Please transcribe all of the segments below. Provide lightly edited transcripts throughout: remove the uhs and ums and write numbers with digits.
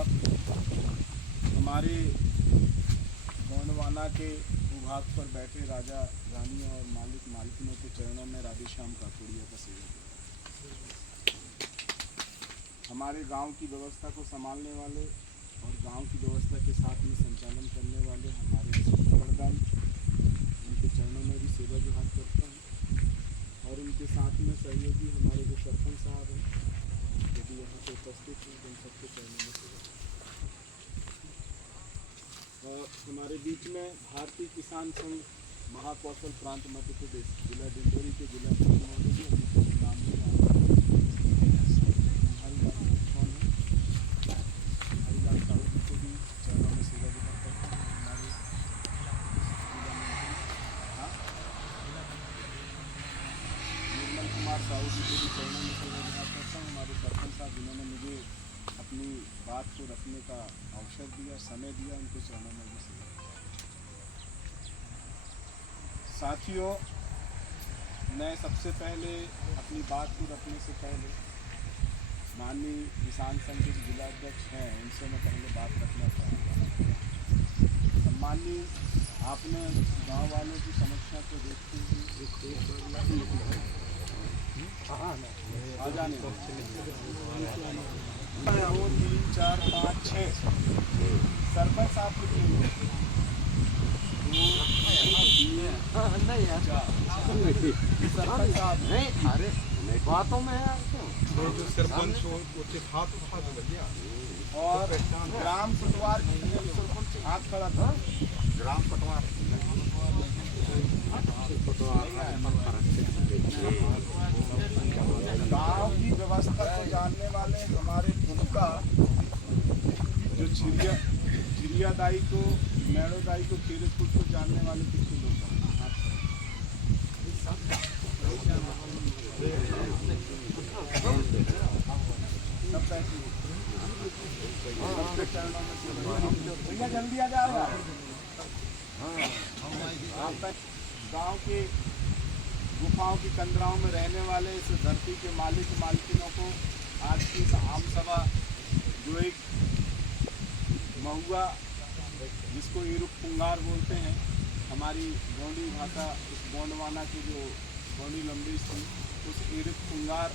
और हमारे गोंडवाना के भूभाग पर बैठे राजा रानी और मालिक मालिकिनों के चरणों में राधेश्याम काकोड़िया का सेवक। हमारे गांव की व्यवस्था को संभालने वाले और गांव की व्यवस्था के साथ में संचालन करने वाले हमारे प्रधान, उनके चरणों में भी सेवा विभाग करता हूँ। और उनके साथ में सहयोगी हमारे जो सरपंच साहब हैं, यदि यहाँ पे उपस्थित हैं, उन सबके चरणों में सेवा। और हमारे बीच में भारतीय किसान संघ महाकौशल प्रांत मध्य प्रदेश जिला डिंडोरी के जिला महोदय नाम साहू जी के भी चरणों में सेवा विभाग करता हूँ। हमारे सरपंच साहब जिन्होंने मुझे अपनी बात को रखने का अवसर दिया, समय दिया, उनके चरणों में भी सेवा। साथियों, मैं सबसे पहले अपनी बात को रखने से पहले माननीय किसान संघ के जिलाध्यक्ष हैं, उनसे मैं पहले बात रखना चाहूँगा। सम्माननीय, आपने गाँव वालों की समस्या को देखते हुए आ जाने 2, 3, 4, 5, 6 सरपंच साहब कितने सरपंच साहब बातों में सरपंच और ग्राम पटवार हाथ खड़ा था। ग्राम पटवार गांव की व्यवस्था को जानने वाले हमारे भूमिका जो चिड़िया दाई को, मैड़ो दाई को, खेरतपुर को जानने वाले कितने लोग हैं? सब पैसे सबके चरणों में भैया जल्दी आ जाओ। गांव के गुफाओं की कंदराओं में रहने वाले इस धरती के मालिक मालिकिनों को आज की इस आम सभा जो एक महुआ जिसको ईरुक पुंगार बोलते हैं, हमारी गोंडी भाषा इस गोंडवाना की जो गोंडी लंबी थी, उस ईरुक पुंगार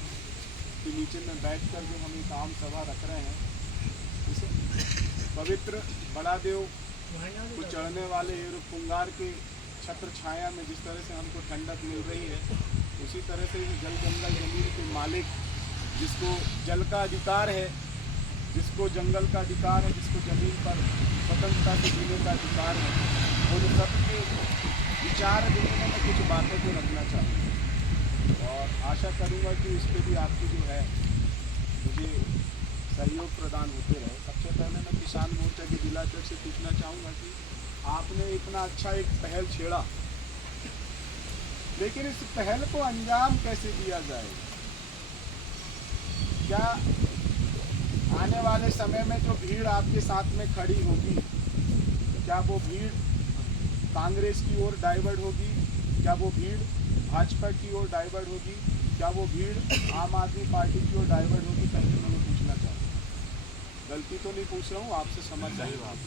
के नीचे में बैठकर जो हम एक आम सभा रख रहे हैं, इस पवित्र बड़ा देव को चढ़ने वाले ईरुक पुंगार के छत्र छाया में जिस तरह से हमको ठंडक मिल रही है, उसी तरह से जल जंगल जमीन के मालिक, जिसको जल का अधिकार है, जिसको जंगल का अधिकार है, जिसको जमीन पर स्वतंत्रता से जीने का अधिकार है, उन सबके विचार देने में कुछ बातों को रखना चाहूँगा और आशा करूँगा कि इस पर भी आपकी जो है मुझे सहयोग प्रदान होते रहे। सबसे पहले मैं किसान मोर्चा के जिलाध्यक्ष से पूछना चाहूँगा कि आपने इतना अच्छा एक पहल छेड़ा, लेकिन इस पहल को अंजाम कैसे दिया जाए? क्या आने वाले समय में जो भीड़ आपके साथ में खड़ी होगी, क्या वो भीड़ कांग्रेस की ओर डाइवर्ट होगी? क्या वो भीड़ भाजपा की ओर डाइवर्ट होगी? क्या वो भीड़ आम आदमी पार्टी की ओर डाइवर्ट होगी? पहले मैं पूछना चाहूँगा। गलती तो नहीं पूछ रहा हूँ, आपसे समझ चाहिए बात।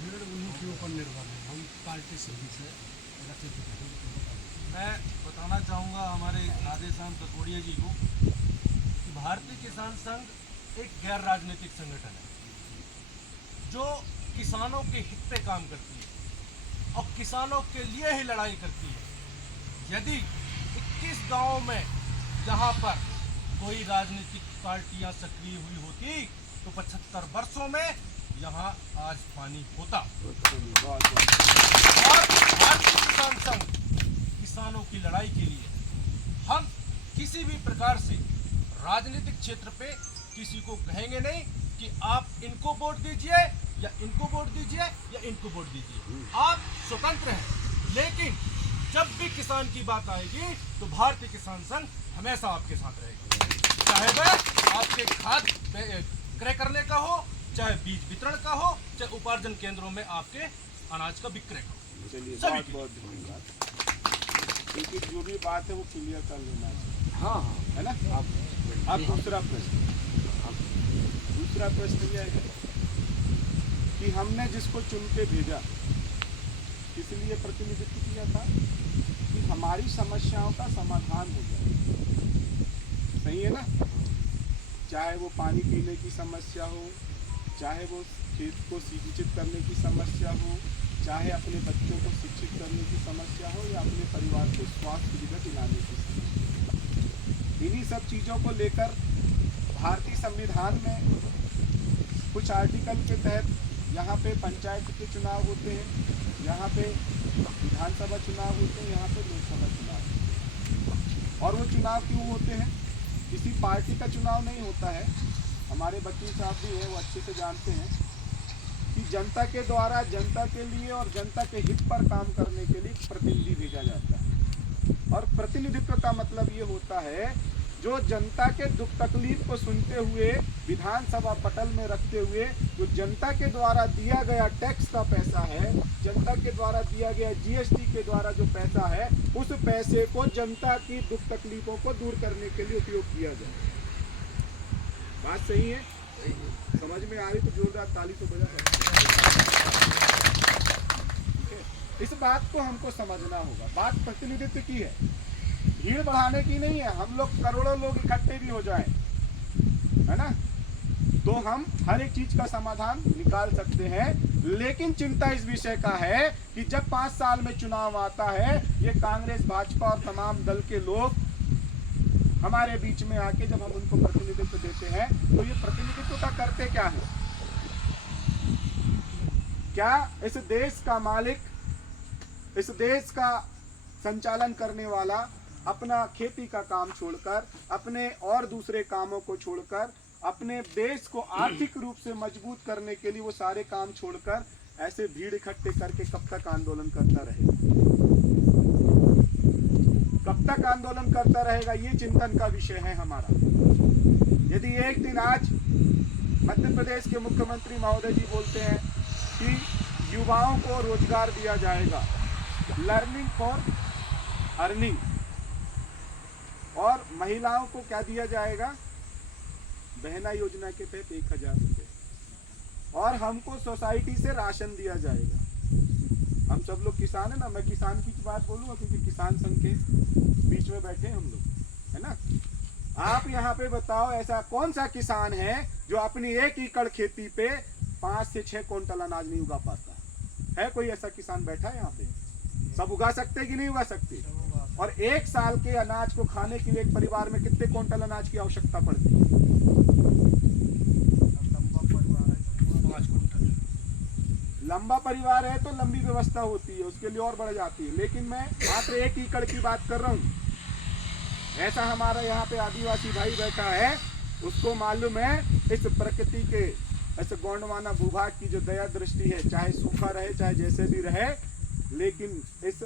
भीड़ उन्हीं के ऊपर निर्भर है, हम पार्टी से मैं बताना चाहूँगा हमारे राधेश्याम काकोड़िया जी को कि भारतीय किसान संघ एक गैर राजनीतिक संगठन है जो किसानों के हित पे काम करती है और किसानों के लिए ही लड़ाई करती है। यदि 21 गाँव में जहाँ पर कोई राजनीतिक पार्टियाँ सक्रिय हुई होती तो 75 वर्षों में यहाँ आज पानी होता। और भारतीय किसान संघ किसानों की लड़ाई के लिए हम किसी भी प्रकार से राजनीतिक क्षेत्र पे किसी को कहेंगे नहीं कि आप इनको वोट दीजिए या इनको वोट दीजिए या इनको वोट दीजिए। आप स्वतंत्र हैं, लेकिन जब भी किसान की बात आएगी तो भारतीय किसान संघ हमेशा आपके साथ रहेगा, चाहे वह आपके खाद क्रय करने का हो, चाहे बीज वितरण का हो, चाहे उपार्जन केंद्रों में आपके अनाज का विक्रय का हो। चलिए बहुत बहुत धन्यवाद, क्योंकि जो भी बात है वो क्लियर कर लेना चाहिए। हाँ है ना। आप दूसरा प्रश्न दूसरा प्रश्न यह है कि हमने जिसको चुन के भेजा, किस लिए प्रतिनिधित्व किया था? कि हमारी समस्याओं का समाधान हो जाए। सही है ना? चाहे वो पानी पीने की समस्या हो, चाहे वो खेत को सिंचित करने की समस्या हो, चाहे अपने बच्चों को शिक्षित करने की समस्या हो, या अपने परिवार को स्वास्थ्य सुविधा दिलाने की समस्या। इन्हीं सब चीज़ों को लेकर भारतीय संविधान में कुछ आर्टिकल के तहत यहाँ पे पंचायत के चुनाव होते हैं, यहाँ पे विधानसभा चुनाव होते हैं, यहाँ पे लोकसभा चुनाव होते हैं। और वो चुनाव क्यों होते हैं? किसी पार्टी का चुनाव नहीं होता है। हमारे वकील साहब भी हैं, वो अच्छे से जानते हैं कि जनता के द्वारा जनता के लिए और जनता के हित पर काम करने के लिए प्रतिनिधि भेजा जाता है। और प्रतिनिधित्व का मतलब ये होता है जो जनता के दुख तकलीफ को सुनते हुए, विधानसभा पटल में रखते हुए, जो जनता के द्वारा दिया गया टैक्स का पैसा है, जनता के द्वारा दिया गया जीएसटी के द्वारा जो पैसा है, उस पैसे को जनता की दुख तकलीफों को दूर करने के लिए उपयोग किया जाए। बात सही है? समझ में आ रही तो जोरदार ताली तो बजा सकते हैं। इस बात को हमको समझना होगा। बात प्रतिनिधित्व की है, भीड़ बढ़ाने की नहीं है। हम लोग करोड़ों लोग इकट्ठे भी हो जाएं, है ना, तो हम हर एक चीज का समाधान निकाल सकते हैं। लेकिन चिंता इस विषय का है कि जब 5 साल में चुनाव आता है, ये कांग्रेस, भाजपा और तमाम दल के लोग हमारे बीच में आके जब हम उनको प्रतिनिधित्व देते हैं, तो ये प्रतिनिधित्व का करते क्या है? क्या इस देश का मालिक, इस देश का संचालन करने वाला अपना खेती का काम छोड़कर, अपने और दूसरे कामों को छोड़कर, अपने देश को आर्थिक रूप से मजबूत करने के लिए वो सारे काम छोड़कर ऐसे भीड़ इकट्ठे करके कब तक आंदोलन करता रहेगा? कब तक आंदोलन करता रहेगा? ये चिंतन का विषय है हमारा। यदि एक दिन आज मध्य प्रदेश के मुख्यमंत्री महोदय जी बोलते हैं कि युवाओं को रोजगार दिया जाएगा, लर्निंग फॉर अर्निंग, और महिलाओं को क्या दिया जाएगा? बहना योजना के तहत 1000 रुपये, और हमको सोसाइटी से राशन दिया जाएगा। हम सब लोग किसान है ना, मैं किसान की बात बोलूँगा क्योंकि किसान संघ के बीच में बैठे हम लोग, है ना। आप यहाँ पे बताओ, ऐसा कौन सा किसान है जो अपनी 1 एकड़ खेती पे 5 से 6 क्विंटल अनाज नहीं उगा पाता? है कोई ऐसा किसान बैठा है यहाँ पे? सब उगा सकते कि नहीं उगा सकते? और 1 साल के अनाज को खाने के लिए एक परिवार में कितने क्विंटल अनाज की आवश्यकता पड़ती है? लंबा परिवार है तो लंबी व्यवस्था होती है, उसके लिए और बढ़ जाती है। लेकिन मैं मात्र 1 एकड़ की बात कर रहा हूँ। ऐसा हमारा यहाँ पे आदिवासी भाई बैठा है, उसको मालूम है इस प्रकृति के, ऐसे गौंडवाना भूभाग की जो दया दृष्टि है, चाहे सूखा रहे चाहे जैसे भी रहे, लेकिन इस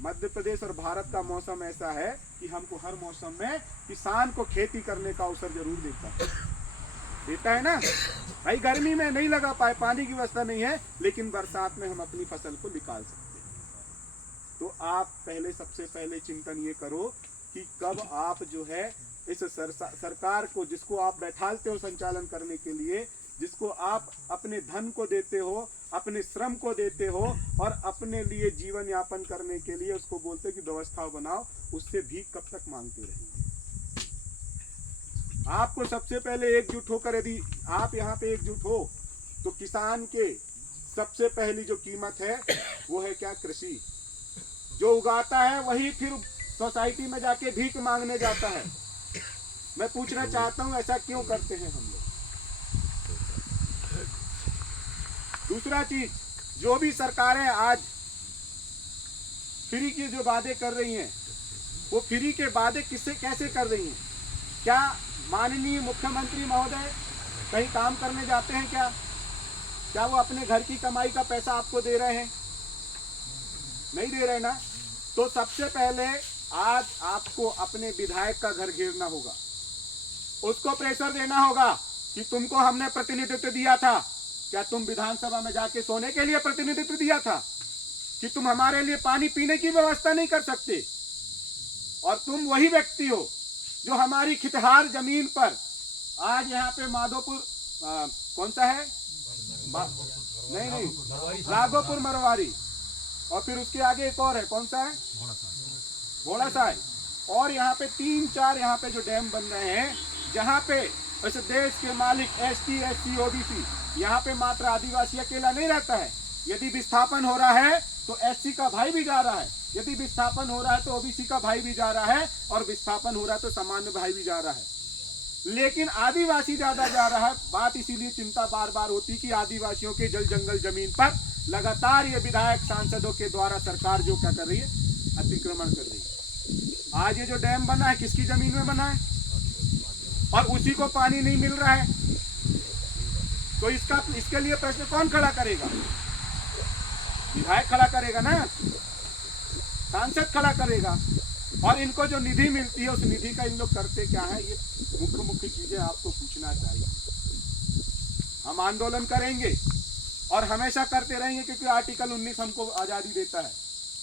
मध्य प्रदेश और भारत का मौसम ऐसा है कि हमको हर मौसम में किसान को खेती करने का अवसर जरूर देता है ना भाई। गर्मी में नहीं लगा पाए, पानी की व्यवस्था नहीं है, लेकिन बरसात में हम अपनी फसल को निकाल सकते हैं। तो आप पहले, सबसे पहले चिंतन ये करो कि कब आप जो है इस सरकार को, जिसको आप बैठालते हो संचालन करने के लिए, जिसको आप अपने धन को देते हो, अपने श्रम को देते हो, और अपने लिए जीवन यापन करने के लिए उसको बोलते कि व्यवस्था बनाओ, उससे भीख कब तक मांगते रहेंगे? आपको सबसे पहले एकजुट होकर, यदि आप यहाँ पे एकजुट हो, तो किसान के सबसे पहली जो कीमत है वो है क्या? कृषि। जो उगाता है वही फिर सोसाइटी में जाके भीख मांगने जाता है। मैं पूछना चाहता हूँ, ऐसा क्यों करते हैं हम लोग? दूसरा चीज, जो भी सरकारें आज फ्री की जो वादे कर रही हैं, वो फ्री के वादे किससे कैसे कर रही हैं? क्या माननीय मुख्यमंत्री महोदय कहीं काम करने जाते हैं क्या? क्या वो अपने घर की कमाई का पैसा आपको दे रहे हैं? नहीं दे रहे ना। तो सबसे पहले आज आपको अपने विधायक का घर घेरना होगा, उसको प्रेशर देना होगा कि तुमको हमने प्रतिनिधित्व दिया था, क्या तुम विधानसभा में जाके सोने के लिए प्रतिनिधित्व दिया था? कि तुम हमारे लिए पानी पीने की व्यवस्था नहीं कर सकते? और तुम वही व्यक्ति हो जो हमारी खितहार जमीन पर आज यहाँ पे माधोपुर कौन सा है, नहीं, राघोपुर मरवारी, और फिर उसके आगे एक और है, कौन सा है, घोड़ा साई। और यहाँ पे 3-4 यहाँ पे जो डैम बन रहे हैं, जहाँ पे वैसे देश के मालिक ST SC OBC, यहाँ पे मात्र आदिवासी अकेला नहीं रहता है। यदि विस्थापन हो रहा है तो SC का भाई भी जा रहा है, यदि विस्थापन हो रहा है तो OBC का भाई भी जा रहा है, और विस्थापन हो रहा है तो सामान्य भाई भी जा रहा है। लेकिन आदिवासी ज्यादा जा रहा है। बात इसीलिए चिंता बार बार होती कि आदिवासियों के जल जंगल जमीन पर लगातार ये विधायक सांसदों के द्वारा सरकार जो क्या कर रही है, अतिक्रमण कर रही है। आज ये जो डैम बना है किसकी जमीन में बना है, और उसी को पानी नहीं मिल रहा है, तो इसके लिए प्रश्न कौन खड़ा करेगा, विधायक खड़ा करेगा ना, सांसद खड़ा करेगा। और इनको जो निधि मिलती है उस निधि का इन लोग करते क्या है, ये मुख्य चीजें आपको पूछना चाहिए। हम आंदोलन करेंगे और हमेशा करते रहेंगे, क्योंकि आर्टिकल 19 हमको आजादी देता है,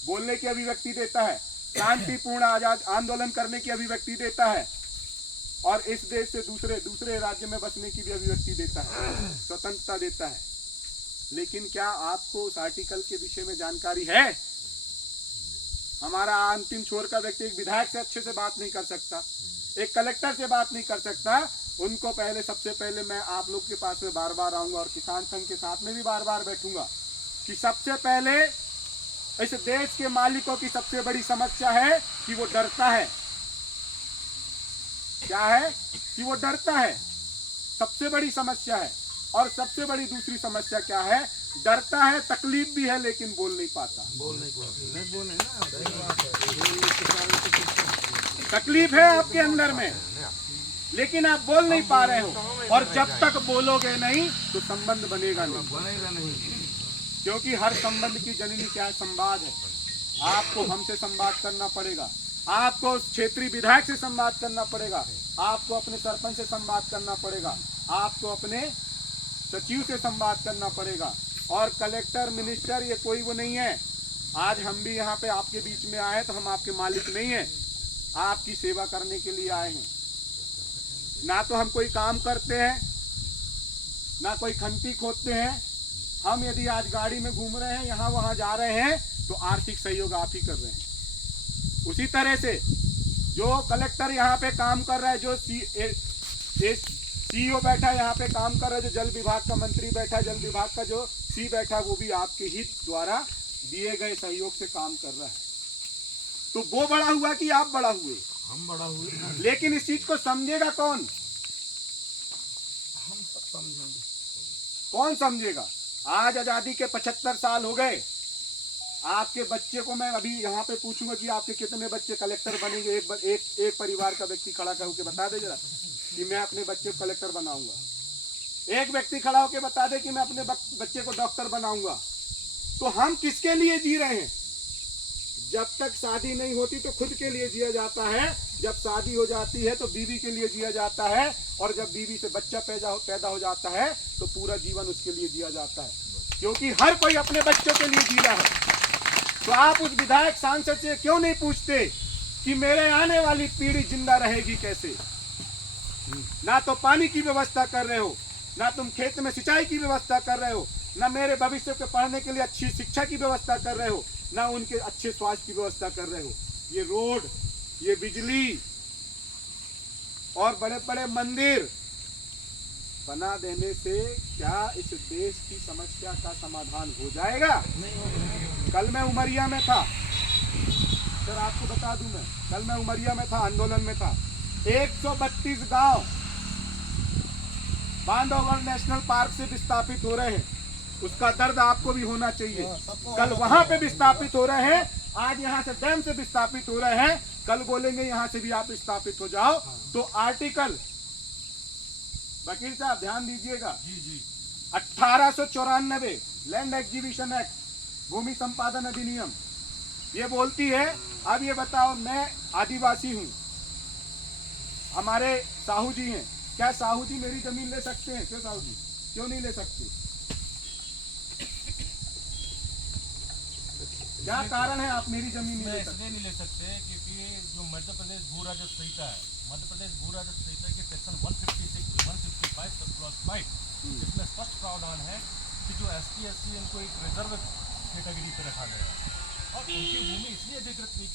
बोलने की अभिव्यक्ति देता है, शांतिपूर्ण आजाद आंदोलन करने की अभिव्यक्ति देता है, और इस देश से दूसरे राज्य में बसने की भी अभिव्यक्ति देता है, स्वतंत्रता देता है। लेकिन क्या आपको उस आर्टिकल के विषय में जानकारी है? हमारा अंतिम छोर का व्यक्ति एक विधायक से अच्छे से बात नहीं कर सकता, एक कलेक्टर से बात नहीं कर सकता। उनको सबसे पहले मैं आप लोग के पास में बार बार आऊंगा, और किसान संघ के साथ में भी बार बार बैठूंगा, कि सबसे पहले इस देश के मालिकों की सबसे बड़ी समस्या है कि वो डरता है। क्या है कि वो डरता है, सबसे बड़ी समस्या है। और सबसे बड़ी दूसरी समस्या क्या है, डरता है, तकलीफ भी है, लेकिन बोल नहीं पाता। तकलीफ है आपके अंदर में, लेकिन आप बोल नहीं पा रहे हो, और जब तक बोलोगे नहीं तो संबंध बनेगा नहीं। क्योंकि हर संबंध की जननी क्या है, संवाद है। आपको हमसे संवाद करना पड़ेगा, आपको क्षेत्रीय विधायक से संवाद करना पड़ेगा, आपको अपने सरपंच से संवाद करना पड़ेगा, आपको अपने सचिव से संवाद करना पड़ेगा। और कलेक्टर मिनिस्टर ये कोई वो नहीं है। आज हम भी यहाँ पे आपके बीच में आए तो हम आपके मालिक नहीं हैं, आपकी सेवा करने के लिए आए हैं। ना तो हम कोई काम करते हैं, ना कोई खंती खोदते हैं। हम यदि आज गाड़ी में घूम रहे हैं, यहाँ वहाँ जा रहे हैं, तो आर्थिक सहयोग आप ही कर रहे हैं। उसी तरह से जो कलेक्टर यहाँ पे काम कर रहा है, जो CEO बैठा है यहाँ पे काम कर रहा है, जो जल विभाग का मंत्री बैठा है, जल विभाग का जो सी बैठा है, वो भी आपके हित द्वारा दिए गए सहयोग से काम कर रहा है। तो वो बड़ा हुआ कि आप बड़ा हुए? हम बड़ा हुए। लेकिन इस चीज को समझेगा कौन? हम सब समझेंगे। कौन समझेगा? आज आजादी के 75 साल हो गए। आपके बच्चे को मैं अभी यहाँ पे पूछूंगा कि आपके कितने बच्चे कलेक्टर बनेंगे, एक परिवार का व्यक्ति खड़ा करके बता दे जरा कि मैं अपने बच्चे को कलेक्टर बनाऊंगा। एक व्यक्ति खड़ा होकर बता दे कि मैं अपने बच्चे को डॉक्टर बनाऊंगा। तो हम किसके लिए जी रहे हैं? जब तक शादी नहीं होती तो खुद के लिए जिया जाता है, जब शादी हो जाती है तो बीवी के लिए जिया जाता है, और जब बीवी से बच्चा पैदा हो जाता है तो पूरा जीवन उसके लिए जिया जाता है, क्योंकि हर कोई अपने बच्चों के लिए जी रहा है। तो आप उस विधायक सांसद से क्यों नहीं पूछते कि मेरे आने वाली पीढ़ी जिंदा रहेगी कैसे? ना तो पानी की व्यवस्था कर रहे हो, ना तुम खेत में सिंचाई की व्यवस्था कर रहे हो, ना मेरे भविष्य के पढ़ने के लिए अच्छी शिक्षा की व्यवस्था कर रहे हो, ना उनके अच्छे स्वास्थ्य की व्यवस्था कर रहे हो। ये रोड, ये बिजली और बड़े बड़े मंदिर बना देने से क्या इस देश की समस्या का समाधान हो जाएगा? कल मैं उमरिया में था सर, आपको बता दूं, मैं कल मैं उमरिया में था, आंदोलन में था। 132 गांव बांधवगढ़ नेशनल पार्क से विस्थापित हो रहे हैं। उसका दर्द आपको भी होना चाहिए। कल वहां पे विस्थापित हो रहे हैं, आज यहाँ से डैम से विस्थापित हो रहे हैं, कल बोलेंगे यहाँ से भी आप विस्थापित हो जाओ। तो आर्टिकल, वकील साहब ध्यान दीजिएगा, 1894 लैंड एक्विजिशन एक्ट, भूमि संपादन अधिनियम, ये बोलती है। अब ये बताओ, मैं आदिवासी हूँ, हमारे साहू जी हैं, क्या साहू जी मेरी जमीन ले सकते हैं? क्यों साहू जी क्यों नहीं ले सकते? क्या कारण है आप मेरी जमीन नहीं ले सकते? इसलिए नहीं ले सकते क्योंकि जो मध्य प्रदेश भू राजस्व संहिता है, मध्य प्रदेश भू राजस्व संहिता के सेक्शन 156, 155 सब क्लॉज 5 जिसमें स्पष्ट प्रावधान है कि जो ST SC इनको एक रिजर्व कैटेगरी पर रखा गया है और उनकी भूमि इसलिए अधिकृत नहीं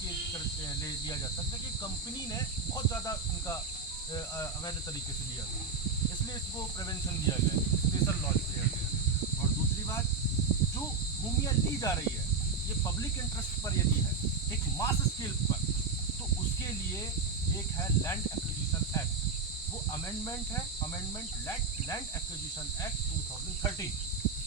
ले लिया जा सकता कि कंपनी ने बहुत ज़्यादा उनका अवैध तरीके से लिया था, इसलिए इसको प्रिवेंशन दिया गया है, स्पेशल लॉ किया गया है। और दूसरी बात, जो भूमियाँ ली जा रही है ये पब्लिक इंटरेस्ट पर यदि है एक मास स्केल पर, तो उसके लिए एक है लैंड एक्विजिशन एक्ट, वो अमेंडमेंट है, अमेंडमेंट लैंड एक्विजिशन एक्ट 2013।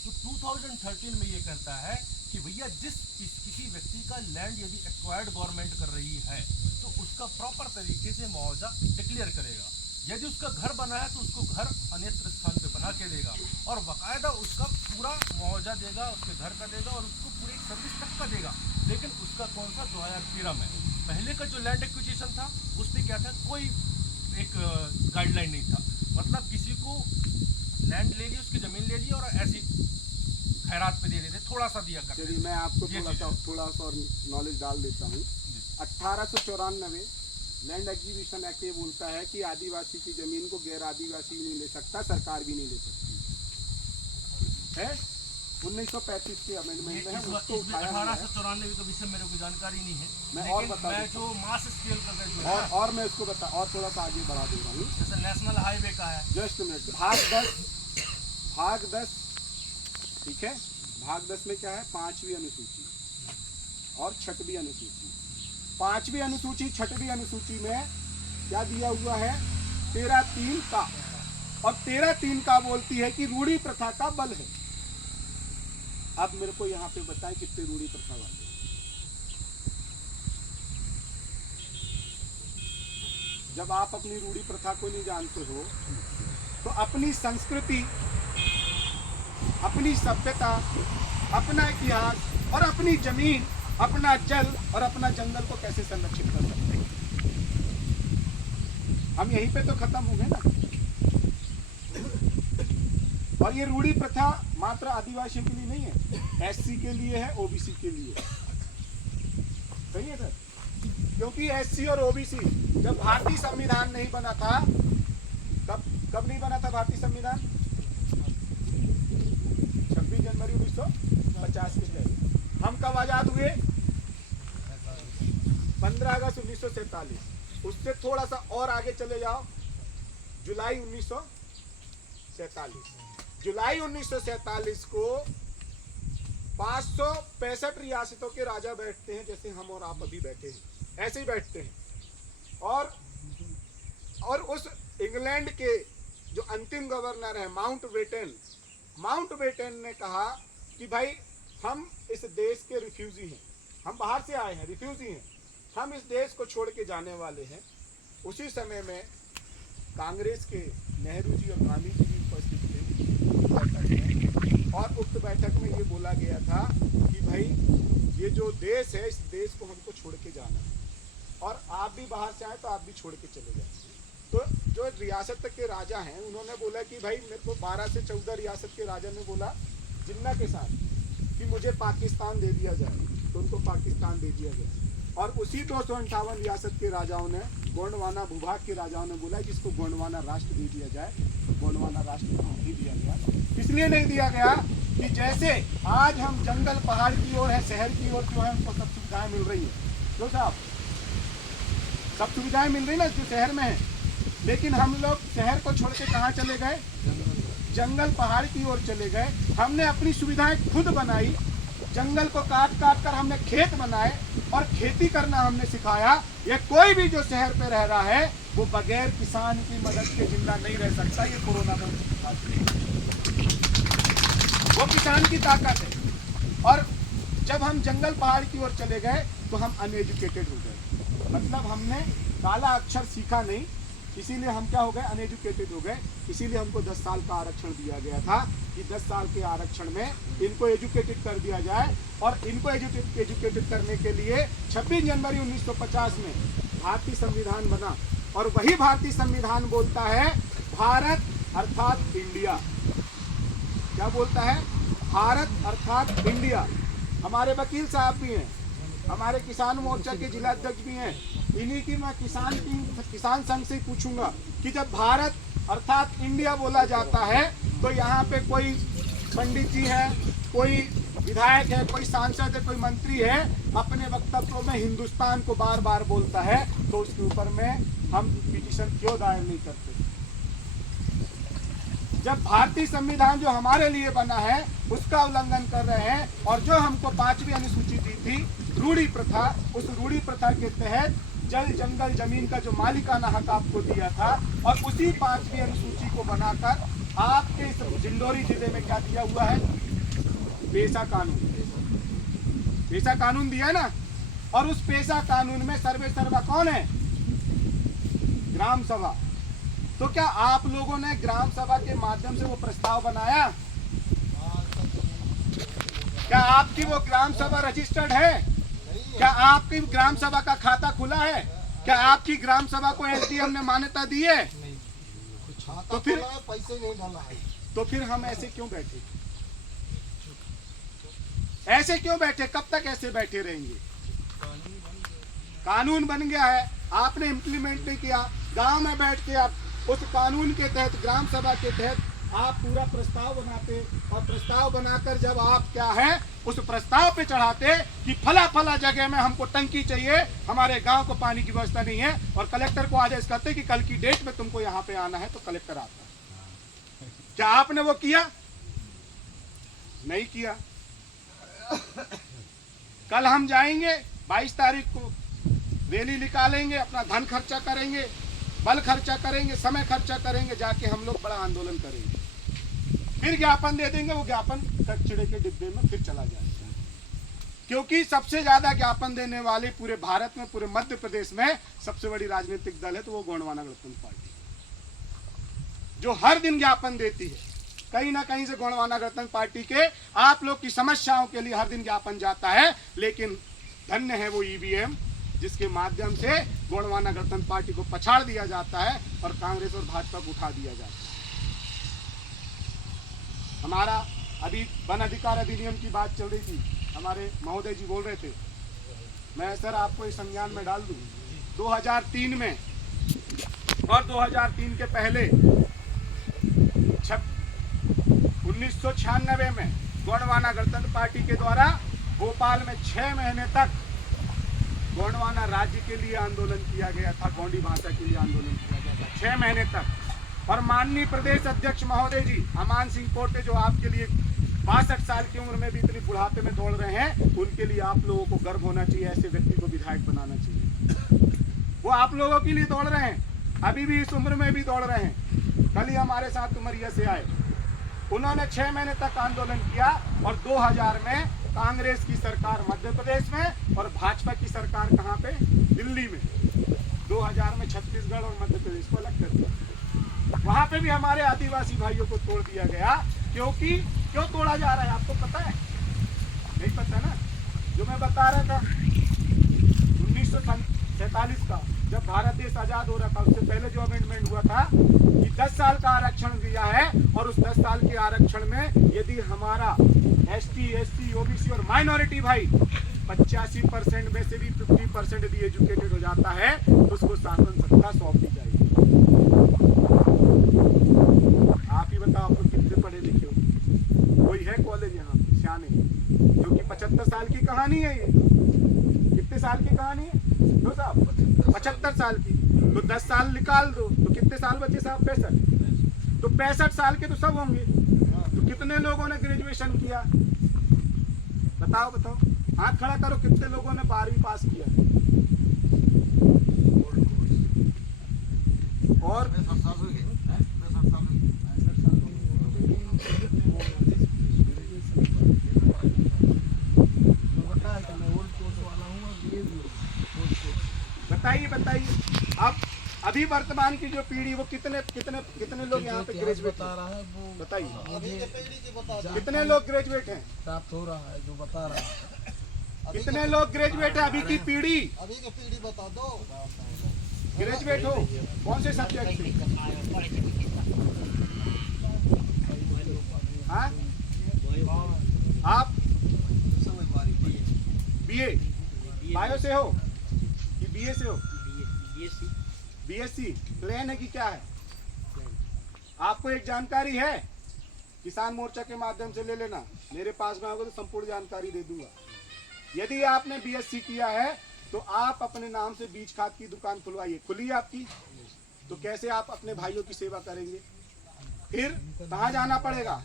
तो 2013 में ये कहता है कि भैया किसी व्यक्ति का लैंड यदि एक्वायर्ड गवर्नमेंट कर रही है तो उसका प्रॉपर तरीके से मुआवजा डिक्लेयर करेगा। यदि उसका घर बना है तो उसको घर अन्यत्र स्थान पे बना के देगा और बाकायदा उसका पूरा मुआवजा देगा, उसके घर का देगा और उसको पूरी सर्विस तक का देगा। लेकिन उसका कौन सा 2013 में, पहले का जो लैंड एक्विजिशन था उस पर क्या था, कोई एक गाइडलाइन नहीं था, मतलब किसी को लैंड ले ली, उसकी ज़मीन ले ली और ऐसी खैरात पे दे देते, थोड़ा सा दिया करते। चलिए मैं आपको थोड़ा सा और नॉलेज डाल देता हूँ। 1894 लैंड एक्विजिशन एक्ट ये बोलता है कि आदिवासी की जमीन को गैर आदिवासी भी नहीं ले सकता, सरकार भी नहीं ले सकती है। 1935 के अमेंडमेंट में है, उसको उठाया गया है। 1894 के विषय मेरे को जानकारी नहीं है, मैं और बता मैं जो मास स्केल का जो है और मैं इसको बता और थोड़ा सा आगे बढ़ा दे रहा हूँ। जैसे नेशनल हाईवे का है, जस्ट मिनट, भाग 10 ठीक है। भाग 10 में क्या है, 5वीं अनुसूची और 6वीं अनुसूची। 5वीं अनुसूची 6वीं अनुसूची में क्या दिया हुआ है, 13(3) का, और 13(3) का बोलती है कि रूढ़ी प्रथा का बल है। अब मेरे को यहाँ पे बताएं कितने रूढ़ी प्रथा वाले। जब आप अपनी रूढ़ी प्रथा को नहीं जानते हो तो अपनी संस्कृति, अपनी सभ्यता, अपना इतिहास और अपनी जमीन, अपना जल और अपना जंगल को कैसे संरक्षित कर सकते हैं। हम यहीं पे तो खत्म हो गए ना। और ये रूढ़ी प्रथा मात्र आदिवासियों के लिए नहीं है, SC के लिए है, OBC के लिए। सही है सर, क्योंकि SC और OBC जब भारतीय संविधान नहीं बना था, कब नहीं बना था भारतीय संविधान, 26 जनवरी 1950 के तहत। हम कब आजाद हुए, 15 अगस्त 1947। उससे थोड़ा सा और आगे चले जाओ, जुलाई 1947। जुलाई 1947 को 565 रियासतों के राजा बैठते हैं, जैसे हम और आप अभी बैठे हैं, ऐसे ही बैठते हैं। और उस इंग्लैंड के जो अंतिम गवर्नर है माउंट बेटन ने कहा कि भाई हम इस देश के रिफ्यूजी हैं, हम बाहर से आए हैं, रिफ्यूजी हैं, हम इस देश को छोड़ के जाने वाले हैं। उसी समय में कांग्रेस के नेहरू जी और गांधी जी भी उपस्थित थे बैठक में, और उक्त बैठक में ये बोला गया था कि भाई ये जो देश है, इस देश को हमको छोड़ के जाना है, और आप भी बाहर से आए तो आप भी छोड़ के चले जाए। तो जो रियासत के राजा हैं उन्होंने बोला कि भाई मेरे को 12 से 14 रियासत के राजा ने बोला जिन्ना के साथ कि मुझे पाकिस्तान दे दिया जाए, तो उनको पाकिस्तान दे दिया गया। और उसी 258 रियासत के राजाओं ने, गोंडवाना भूभाग के राजाओं ने बोला जिसको गोंडवाना राष्ट्र दे दिया जाए, तो गोंडवाना राष्ट्र नहीं दिया गया। इसलिए नहीं दिया गया कि जैसे आज हम जंगल पहाड़ की ओर है, शहर की ओर जो है उनको सब सुविधाएं मिल रही है, तो साहब सब सुविधाएं मिल रही ना जो शहर में है, लेकिन हम लोग शहर को छोड़ के कहाँ चले गए, जंगल पहाड़ की ओर चले गए। हमने अपनी सुविधाएं खुद बनाई, जंगल को काट कर हमने खेत बनाए और खेती करना हमने सिखाया। ये कोई भी जो शहर पे रह रहा है वो बगैर किसान की मदद के जिंदा नहीं रह सकता। ये कोरोना में वो किसान की ताकत है। और जब हम जंगल पहाड़ की ओर चले गए तो हम अनएजुकेटेड हो गए, मतलब हमने काला अक्षर सीखा नहीं, इसीलिए हम क्या हो गए, अनएजुकेटेड हो गए। इसीलिए हमको 10 साल का आरक्षण दिया गया था कि 10 साल के आरक्षण में इनको एजुकेटेड कर दिया जाए। और इनको एजुकेटेड करने के लिए 26 जनवरी 1950 में भारतीय संविधान बना, और वही भारतीय संविधान बोलता है भारत अर्थात इंडिया। क्या बोलता है, भारत अर्थात इंडिया। हमारे वकील साहब भी हैं, हमारे किसान मोर्चा के जिला अध्यक्ष भी हैं, इन्हीं की मैं किसान संघ से पूछूंगा कि जब भारत अर्थात इंडिया बोला जाता है तो यहाँ पे कोई पंडित जी है, कोई विधायक है, कोई सांसद है, कोई मंत्री है, अपने वक्तव्यों में हिंदुस्तान को बार बार बोलता है, तो उसके ऊपर में हम पिटीशन क्यों दायर नहीं करते? जब भारतीय संविधान जो हमारे लिए बना है उसका उल्लंघन कर रहे हैं, और जो हमको 5वीं अनुसूची दी थी रूढ़ी प्रथा, उस रूढ़ी प्रथा के तहत जल जंगल जमीन का जो मालिकाना हक आपको दिया था, और उसी 5वीं अनुसूची को बनाकर आपके इस जिंदौरी जिले में क्या दिया हुआ है? पेशा कानून। पेशा कानून दिया है ना, और उस पेशा कानून में सर्वे सर्वा कौन है? ग्राम सभा। तो क्या आप लोगों ने ग्राम सभा के माध्यम से वो प्रस्ताव बनाया? क्या आपकी वो ग्राम सभा रजिस्टर्ड है? क्या आपकी ग्राम सभा का खाता खुला है? क्या आपकी ग्राम सभा को एसडीएम ने मान्यता दी है? तो फिर पैसे नहीं डाला है। तो फिर हम ऐसे क्यों बैठे? ऐसे क्यों बैठे? कब तक ऐसे बैठे रहेंगे? कानून बन गया है, आपने इम्प्लीमेंट नहीं किया। गांव में बैठ के आप उस कानून के तहत, ग्राम सभा के तहत आप पूरा प्रस्ताव बनाते, और प्रस्ताव बनाकर जब आप क्या है उस प्रस्ताव पे चढ़ाते कि फला फला जगह में हमको टंकी चाहिए, हमारे गांव को पानी की व्यवस्था नहीं है, और कलेक्टर को आदेश करते कि कल की डेट में तुमको यहाँ पे आना है, तो कलेक्टर आता है। क्या आपने वो किया? नहीं किया। कल हम जाएंगे 22 तारीख को, रैली निकालेंगे, अपना धन खर्चा करेंगे, बल खर्चा करेंगे, समय खर्चा करेंगे, जाके हम लोग बड़ा आंदोलन करेंगे, फिर ज्ञापन दे देंगे, वो ज्ञापन कचड़े के डिब्बे में फिर चला जाएगा। क्योंकि सबसे ज्यादा ज्ञापन देने वाले पूरे भारत में, पूरे मध्य प्रदेश में सबसे बड़ी राजनीतिक दल है तो वो गोंडवाना गणतंत्र पार्टी, जो हर दिन ज्ञापन देती है। कहीं ना कहीं से गोंडवाना गणतंत्र पार्टी के आप लोग की समस्याओं के लिए हर दिन ज्ञापन जाता है, लेकिन धन्य है वो ईवीएम जिसके माध्यम से गोंडवाना गणतंत्र पार्टी को पछाड़ दिया जाता है और कांग्रेस और भाजपा को उठा दिया जाता है। हमारा अभी वन अधिकार अधिनियम की बात चल रही थी, हमारे महोदय जी बोल रहे थे, मैं सर आपको इस संज्ञान में डाल दूं, 2003 में और 2003 के पहले 1996 में गोंडवाना गणतंत्र पार्टी के द्वारा भोपाल में 6 महीने तक गोंडवाना राज्य के लिए आंदोलन किया गया था, गोंडी भाषा के लिए आंदोलन किया गया था 6 महीने तक। और माननीय प्रदेश अध्यक्ष महोदय जी अमान सिंह पोटे, जो आपके लिए 62 साल की उम्र में भी इतनी बुढ़ापे में दौड़ रहे हैं, उनके लिए आप लोगों को गर्व होना चाहिए, ऐसे व्यक्ति को विधायक बनाना चाहिए। वो आप लोगों के लिए दौड़ रहे हैं, अभी भी इस उम्र में भी दौड़ रहे हैं। कल ही हमारे साथ उमरिया से आए, उन्होंने 6 महीने तक आंदोलन किया, और 2000 में कांग्रेस की सरकार मध्य प्रदेश में और भाजपा की सरकार कहाँ पे? दिल्ली में। 2000 में छत्तीसगढ़ और मध्य प्रदेश को अलग कर दिया। वहां पे भी हमारे आदिवासी भाइयों को तोड़ दिया गया। क्योंकि क्यों तोड़ा जा रहा है आपको पता है? नहीं पता ना? जो मैं बता रहा था 1947 का, जब भारत देश आजाद हो रहा था, उससे पहले जो अमेंडमेंट हुआ था कि 10 साल का आरक्षण दिया है, और उस 10 साल के आरक्षण में यदि हमारा ST, SC, OBC और माइनॉरिटी भाई 85% में से भी 50% यदि एजुकेटेड हो जाता है तो उसको शासन सत्ता सौंप दी जाएगी। आप ही बताओ, आप लोग कितने पढ़े लिखे हो? कोई है कॉलेज यहाँ पे सियाने? क्योंकि 75 साल की कहानी है ये। कितने साल की कहानी है? दो साहब 75 साल की, तो 10 साल निकाल दो तो कितने साल बचे साहब? 65। तो 65 साल के तो सब होंगे। तो कितने लोगों ने ग्रेजुएशन किया? बताओ बताओ, हाथ खड़ा करो, कितने लोगों ने 12वीं पास किया? और बताइए बताइए, अब अभी वर्तमान की जो पीढ़ी, वो कितने कितने कितने लोग यहाँ पे ग्रेजुएट बता रहा है वो बताइए, कितने लोग ग्रेजुएट हैं? प्राप्त हो रहा है जो बता रहा है। कितने लोग ग्रेजुएट है? अभी की पीढ़ी अभी की पीढ़ी बता दो। ग्रेजुएट हो कौन से सब्जेक्ट से? हाँ? आप BA बायो से हो कि BA से हो? BSc प्लान है कि क्या है? आपको एक जानकारी है किसान मोर्चा के माध्यम से ले लेना, मेरे पास में आओगे तो संपूर्ण जानकारी दे दूंगा। यदि आपने बीएससी किया है तो आप अपने नाम से बीज खाद की दुकान खुलवाइए, खुली है आपकी, तो कैसे आप अपने भाइयों की सेवा करेंगे? फिर कहाँ जाना पड़ेगा?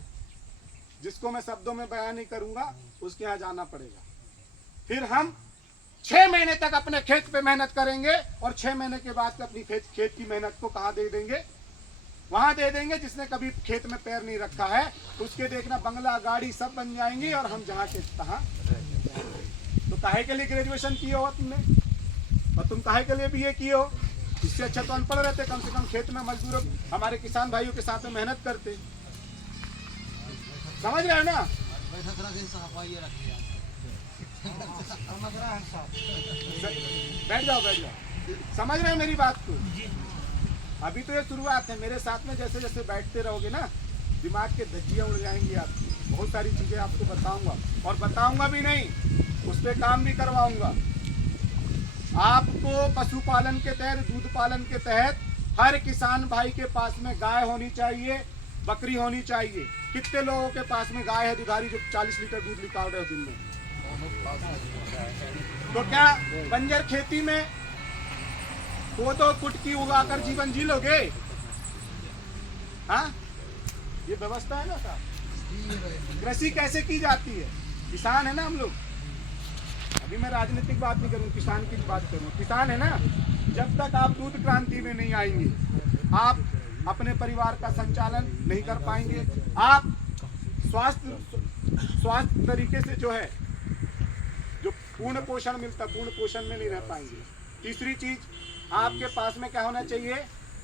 जिसको मैं शब्दों में बयान नहीं करूंगा उसके यहाँ जाना पड़ेगा। फिर हम 6 महीने तक अपने खेत पे मेहनत करेंगे और 6 महीने के बाद अपनी खेत की मेहनत को कहाँ दे देंगे? वहां दे देंगे जिसने कभी खेत में पैर नहीं रखा है, उसके देखना बंगला गाड़ी सब बन जाएंगी और हम जहाँ के तहाँ। तो काहे के लिए ग्रेजुएशन किए हो तुमने, और तुम काहे के लिए बीए किए हो? इससे अच्छा तो अनपढ़ रहते, कम से कम खेत में मजदूरों हमारे किसान भाइयों के साथ में मेहनत करते। समझ रहे हो ना? बैठ जाओ बैठ जाओ। समझ रहे हो मेरी बात को? अभी तो ये शुरुआत है। मेरे साथ में जैसे जैसे बैठते रहोगे ना, दिमाग के धज्जियां उड़ जाएंगी आपकी। बहुत सारी चीजें आपको बताऊंगा, और बताऊंगा भी नहीं, उस पर काम भी करवाऊंगा। आपको पशुपालन के तहत, दूध पालन के तहत हर किसान भाई के पास में गाय होनी चाहिए, बकरी होनी चाहिए। कितने लोगों के पास में गाय है दुधारी जो 40 लीटर दूध निकाल रहे हो दिन में? तो क्या बंजर खेती में कोदो कुटकी उगाकर जीवन जी लोगे? हाँ, ये व्यवस्था है ना साहब। कृषि कैसे की जाती है? किसान है ना हम लोग। अभी मैं राजनीतिक बात नहीं करूँ, किसान की बात करूँ। किसान है ना, जब तक आप दूध क्रांति में नहीं आएंगे, आप अपने परिवार का संचालन नहीं कर पाएंगे। आप स्वास्थ्य तरीके से जो है, जो पूर्ण पोषण मिलता, पूर्ण पोषण में नहीं रह पाएंगे। तीसरी चीज, आपके पास में क्या होना चाहिए?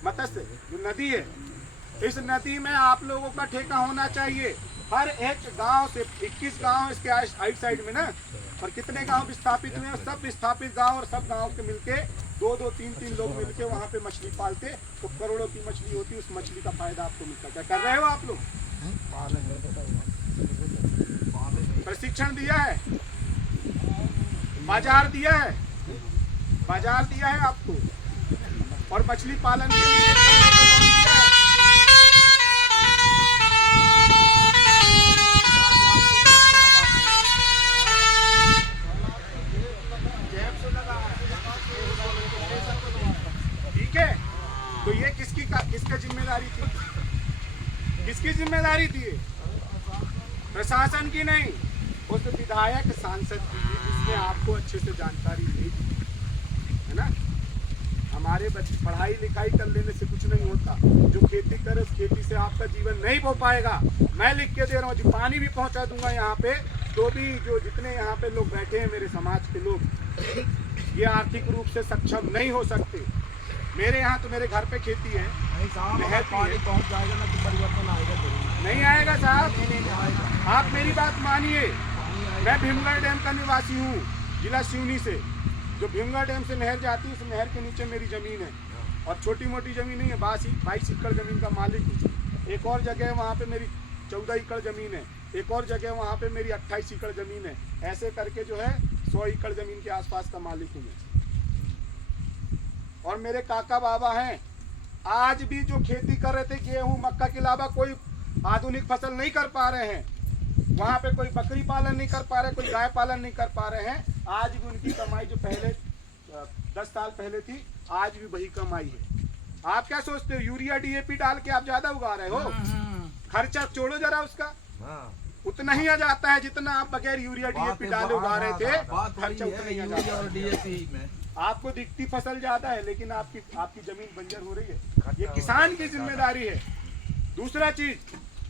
मत्स्य जो नदी है, इस नदी में आप लोगों का ठेका होना चाहिए। हर एक गांव से 21 गांव इसके आइट साइड में ना, और कितने गांव विस्थापित हुए हैं, सब विस्थापित गांव और सब गांव के मिलके 2-2, 3-3 लोग मिलके वहां पे मछली पालते, तो करोड़ों की मछली होती है। उस मछली का फायदा आपको मिलता। क्या कर रहे हो आप लोग? प्रशिक्षण दिया है, बाजार दिया है, बाजार दिया है आपको, और मछली पालन के लिए दिया है। ठीक है, तो ये किसका जिम्मेदारी थी? किसकी जिम्मेदारी थी? प्रशासन की नहीं, उस विधायक सांसद की, जिसने आपको अच्छे से जानकारी दी है ना। हमारे बच्चे पढ़ाई लिखाई कर लेने से कुछ नहीं होता। जो खेती करे उस खेती से आपका जीवन नहीं हो पाएगा। मैं लिख के दे रहा हूँ, पानी भी पहुँचा दूंगा यहाँ पे, तो भी जो जितने यहाँ पे लोग बैठे हैं मेरे समाज के लोग, ये आर्थिक रूप से सक्षम नहीं हो सकते। मेरे यहाँ तो मेरे घर पे खेती है, पानी पहुँच जाएगा ना तो परिवर्तन आएगा। नहीं आएगा साहब, आप मेरी बात मानिए। मैं भीमगढ़ डैम का निवासी हूँ, जिला सिवनी से। जो भीमगढ़ डैम से नहर जाती है, उस नहर के नीचे मेरी ज़मीन है, और छोटी मोटी ज़मीन नहीं है, 22 एकड़ ज़मीन का मालिक हूँ। एक और जगह वहाँ पे मेरी 14 एकड़ ज़मीन है, एक और जगह वहाँ पे मेरी 28 एकड़ ज़मीन है। ऐसे करके जो है 100 एकड़ ज़मीन के आसपास का मालिक हूँ मैं। और मेरे काका बाबा हैं, आज भी जो खेती कर रहे थे गेहूँ मक्का के अलावा कोई आधुनिक फसल नहीं कर पा रहे हैं। वहाँ पे कोई बकरी पालन नहीं कर पा रहे, कोई गाय पालन नहीं कर पा रहे हैं। आज भी उनकी कमाई जो पहले 10 साल पहले थी, आज भी वही कमाई है। आप क्या सोचते हो, यूरिया डीएपी डाल के आप ज्यादा उगा रहे हो? खर्चा छोड़ो जरा उसका, उतना ही आ जाता है जितना आप बगैर यूरिया डीएपी डाले उगा रहे थे। खर्चा उतना ही आ जाता है। आपको दिखती फसल ज्यादा है, लेकिन आपकी जमीन बंजर हो रही है। ये किसान की जिम्मेदारी है। दूसरा चीज,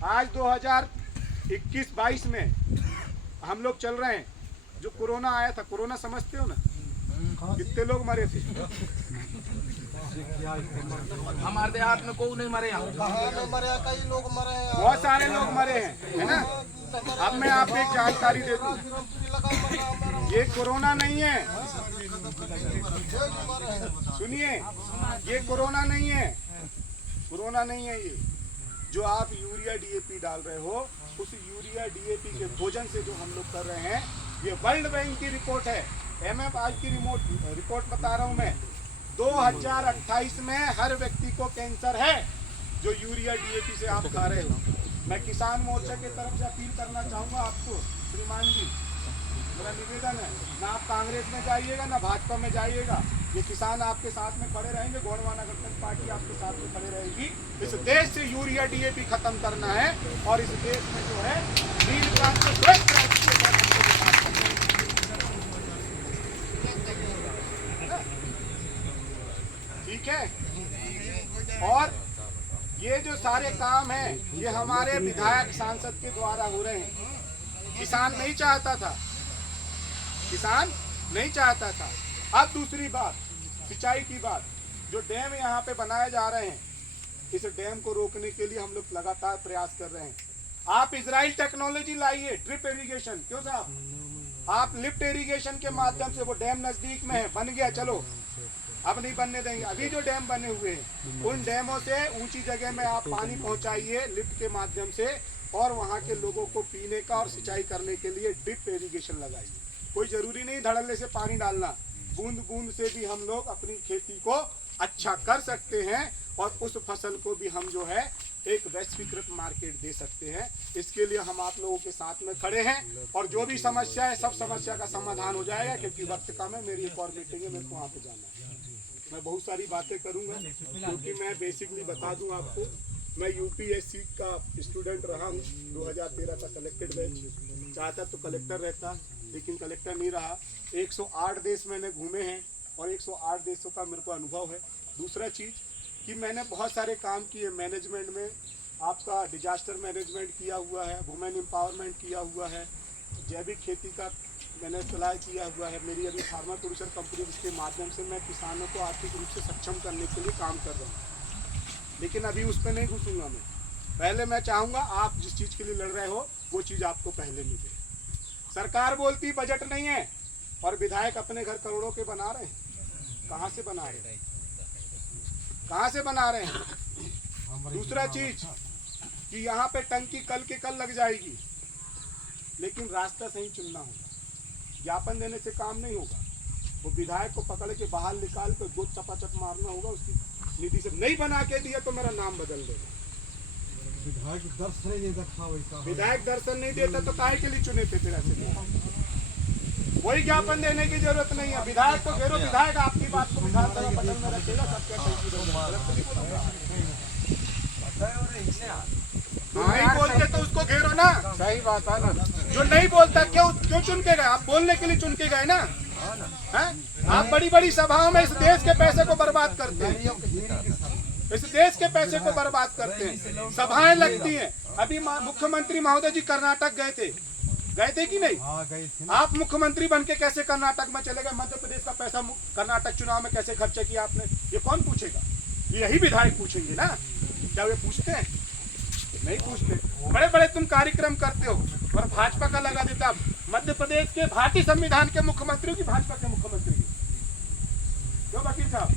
आज 2021-22 में हम लोग चल रहे हैं। जो कोरोना आया था, कोरोना समझते हो ना, कितने लोग मरे थे? हमारे देहात में कोई नहीं मरे, कई लोग मरे हैं, बहुत सारे लोग मरे हैं, है ना। अब मैं आपको एक जानकारी दे दूं, ये कोरोना नहीं है, सुनिए, ये कोरोना नहीं है, कोरोना नहीं है। ये जो आप यूरिया डीएपी डाल रहे हो, उस यूरिया डीएपी के भोजन से जो हम लोग कर रहे हैं, ये वर्ल्ड बैंक की रिपोर्ट है। MFI की रिपोर्ट बता रहा हूं मैं। 2028 में हर व्यक्ति को कैंसर है, जो यूरिया डीएपी से आप खा रहे हो। मैं किसान मोर्चा की तरफ से अपील करना चाहूँगा आपको श्रीमान जी, मेरा निवेदन है, ना आप कांग्रेस में जाइएगा ना भाजपा में जाइएगा, ये किसान आपके साथ में खड़े रहेंगे, गोंडवाना गणतंत्र पार्टी आपके साथ में खड़े रहेगी। इस देश से यूरिया DAP खत्म करना है और इस देश में जो है नील क्रांति को श्वेत क्रांति के साथ हमको विकास करना है। ठीक है, और ये जो सारे काम हैं ये हमारे विधायक सांसद के द्वारा हो रहे हैं। किसान नहीं चाहता था, किसान नहीं चाहता था। अब दूसरी बात, सिंचाई की बात, जो डैम यहाँ पे बनाए जा रहे हैं, इस डैम को रोकने के लिए हम लोग लगातार प्रयास कर रहे हैं। आप इजराइल टेक्नोलॉजी लाइए, ड्रिप इरिगेशन, क्यों साहब, आप लिफ्ट इरिगेशन के माध्यम से, वो डैम नजदीक में है, बन गया, चलो अब नहीं बनने देंगे। अभी जो डैम बने हुए हैं उन डैमों से ऊंची जगह में आप पानी पहुंचाइए लिफ्ट के माध्यम से, और वहां के लोगों को पीने का और सिंचाई करने के लिए ड्रिप इरिगेशन लगाइए। कोई जरूरी नहीं धड़ल्ले से पानी डालना, बूंद बूंद से भी हम लोग अपनी खेती को अच्छा कर सकते हैं और उस फसल को भी हम जो है एक वैश्वीकृत मार्केट दे सकते हैं। इसके लिए हम आप लोगों के साथ में खड़े हैं और जो भी समस्या है सब समस्या का समाधान हो जाएगा, क्योंकि वक्त कम है, मेरी एक और मीटिंग है, मेरे को वहाँ पे जाना है। मैं बहुत सारी बातें करूँगा, क्योंकि मैं बेसिकली बता दूँ आपको, मैं UPSC का स्टूडेंट रहा हूँ, 2013 का सेलेक्टेड बैच, चाहता तो कलेक्टर रहता, लेकिन कलेक्टर नहीं रहा। 108 देश मैंने घूमे हैं और 108 देशों का मेरे को अनुभव है। दूसरा चीज़ कि मैंने बहुत सारे काम किए मैनेजमेंट में, आपका डिजास्टर मैनेजमेंट किया हुआ है, वुमेन एम्पावरमेंट किया हुआ है, जैविक खेती का मैंने सलाह किया हुआ है। मेरी अभी फार्मा प्रोड्यूसर कंपनी, जिसके माध्यम से मैं किसानों को आर्थिक रूप से सक्षम करने के लिए काम कर रहा हूँ, लेकिन अभी उस पर नहीं घुसूँगा मैं। पहले मैं चाहूँगा आप जिस चीज़ के लिए लड़ रहे हो वो चीज़ आपको पहले मिले। सरकार बोलती बजट नहीं है और विधायक अपने घर करोड़ों के बना रहे हैं, कहाँ से बना रहे हैं, कहाँ से बना रहे हैं। दूसरा चीज कि यहाँ पे टंकी कल के कल लग जाएगी, लेकिन रास्ता सही चुनना होगा। ज्ञापन देने से काम नहीं होगा, वो विधायक को पकड़ के बाहर निकाल कर दो चपाचप मारना होगा। उसकी नीति से नहीं बना के दिया तो मेरा नाम बदल देगा। विधायक दर्शन नहीं देखा वैसा, विधायक दर्शन नहीं देता तो काहे के लिए चुने थे फिर ऐसे? कोई ज्ञापन देने की जरूरत नहीं है। विधायक को घेरो, विधायक आपकी बात को विधानसभा पटल में रखेगा, नहीं बोलते तो उसको घेरो ना। सही बात है ना। जो नहीं बोलता क्यों चुन के गए? आप बोलने के लिए चुन के गए ना, हैं? आप बड़ी बड़ी सभाओं में इस देश के पैसे को बर्बाद करते हैं, इस देश के पैसे को बर्बाद करते हैं। सभाएं लगती हैं। अभी मुख्यमंत्री महोदय जी कर्नाटक गए थे कि नहीं? गए थे। आप मुख्यमंत्री बन के कैसे कर्नाटक में चले गए? मध्य प्रदेश का पैसा कर्नाटक चुनाव में कैसे खर्चा किया आपने? ये कौन पूछेगा? यही विधायक पूछेंगे ना। क्या वे पूछते हैं? नहीं पूछते। बड़े बड़े तुम कार्यक्रम करते हो और भाजपा का लगा देता। मध्य प्रदेश के भारतीय संविधान के मुख्यमंत्री की भाजपा के मुख्यमंत्री क्यों वकील साहब?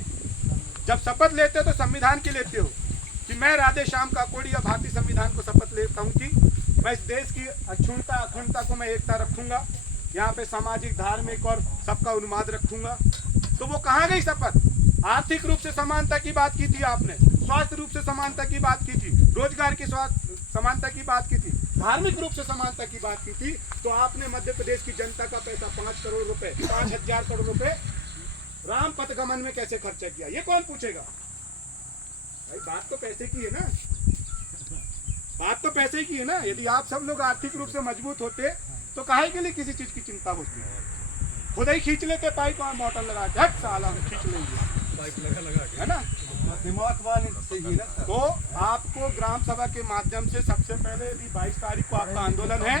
जब शपथ लेते हो तो संविधान की लेते हो कि मैं राधे श्याम काकोड़ी या भारतीय संविधान को शपथ लेता हूँ कि मैं इस देश की अक्षुणता अखंडता को मैं एकता रखूंगा, यहाँ पे सामाजिक धार्मिक और सबका उन्माद रखूंगा। तो वो कहाँ गई शपथ? आर्थिक रूप से समानता की बात की थी आपने, स्वास्थ्य रूप से समानता की बात की थी, रोजगार की समानता की बात की थी, धार्मिक रूप से समानता की बात की थी। तो आपने मध्य प्रदेश की जनता का पैसा 5 करोड़ रुपए, 5,000 करोड़ रुपए राम पथगमन में कैसे खर्चा किया? ये कौन पूछेगा भाई? बात तो पैसे की है ना, बात तो पैसे की है ना। यदि आप सब लोग आर्थिक रूप से मजबूत होते तो काहे के लिए किसी चीज की चिंता होती? खुद ही खींच लेते पाइप, वहां मोटर लगा के हट साला खींच लेंगे, है ना? दिमाग वाले सही ना। तो आपको ग्राम सभा के माध्यम से सबसे पहले यदि 22 तारीख को आपका आंदोलन है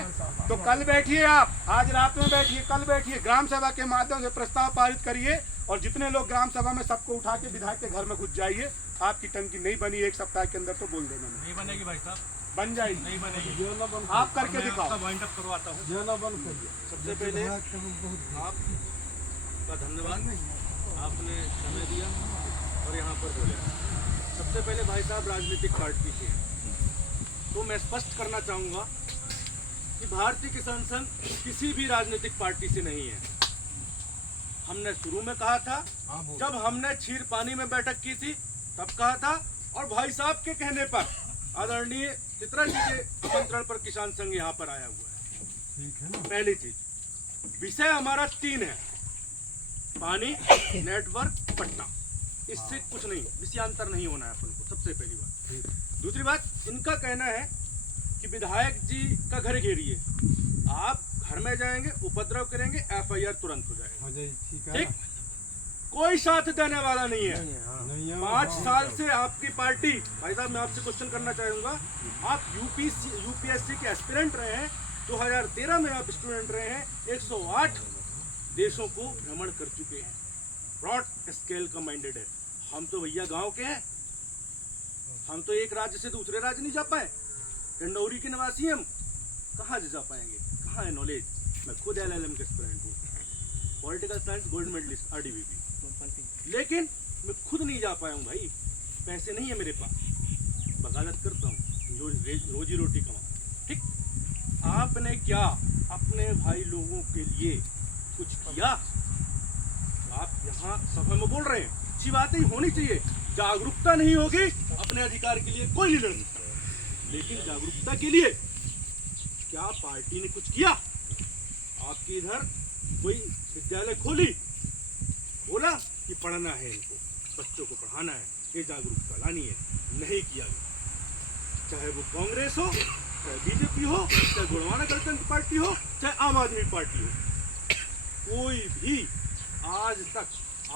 तो कल बैठिए, आप आज रात में बैठिए, कल बैठिए, ग्राम सभा के माध्यम से प्रस्ताव पारित करिए और जितने लोग ग्राम सभा में सबको उठा के विधायक के घर में घुस जाइए। आपकी टंकी नहीं बनी 1 सप्ताह के अंदर तो बोल देना नहीं बनेगी भाई साहब, बन जाएगी। नहीं बनेगी। जो ना बन आप करके दिखाओ। वाइंड अप करवाता हूँ। जो ना बन करिए। सबसे पहले आपका धन्यवाद, आपने समय दिया और यहाँ पर बोले। सबसे पहले भाई साहब राजनीतिक पार्टी से तो मैं स्पष्ट करना चाहूँगा कि भारतीय किसान संघ किसी भी राजनीतिक पार्टी से नहीं है। हमने शुरू में कहा था, जब हमने क्षीर पानी में बैठक की थी तब कहा था, और भाई साहब के कहने पर आदरणीय चित्रा जी के आमंत्रण पर किसान संघ यहाँ पर आया हुआ है। ठीक है ना। पहली चीज, विषय हमारा 3 है, पानी, नेटवर्क, पट्टा। इससे कुछ नहीं, विषयांतर नहीं होना है अपन को, सबसे पहली बात। दूसरी बात, इनका कहना है कि विधायक जी का घर घेरिए, आप घर में जाएंगे, उपद्रव करेंगे, FIR तुरंत हो जाएगा। हो जाए, ठीक है ठीक, ना? कोई साथ देने वाला नहीं है। नहीं है, 5 साल से आपकी पार्टी, भाई साहब मैं आपसे क्वेश्चन करना चाहूंगा, आप यूपीएससी के एस्पिरेंट रहे हैं, 2013 में आप स्टूडेंट रहे हैं, 108 देशों को भ्रमण कर चुके हैं, ब्रॉड स्केल का माइंडेड है। हम तो भैया गांव के हैं, हम तो एक राज्य से दूसरे राज्य नहीं जा पाए, डंडौरी के निवासी हम, कहाँ से जा पाएंगे, कहाँ है नॉलेज। मैं खुद LLM के एस्पिरेंट हूँ, political science gold medalist RDVP, लेकिन मैं खुद नहीं जा पाया हूँ भाई, पैसे नहीं है मेरे पास, वकालत करता हूँ, रोजी रोटी कमा। ठीक, आपने क्या अपने भाई लोगों के लिए कुछ किया? आप यहाँ सभा में बोल रहे हैं, अच्छी बात ही होनी चाहिए, जागरूकता नहीं होगी अपने अधिकार के लिए कोई नहीं लड़ सकता, लेकिन जागरूकता के लिए क्या पार्टी ने कुछ किया? आपके इधर कोई विद्यालय खोली, बोला कि पढ़ना है इनको, बच्चों को पढ़ाना है, ये जागरूकता लानी है, नहीं किया गया। चाहे वो कांग्रेस हो, चाहे बीजेपी हो, चाहे गोंडवाना गणतंत्र पार्टी हो, चाहे आम आदमी पार्टी हो, कोई भी आज तक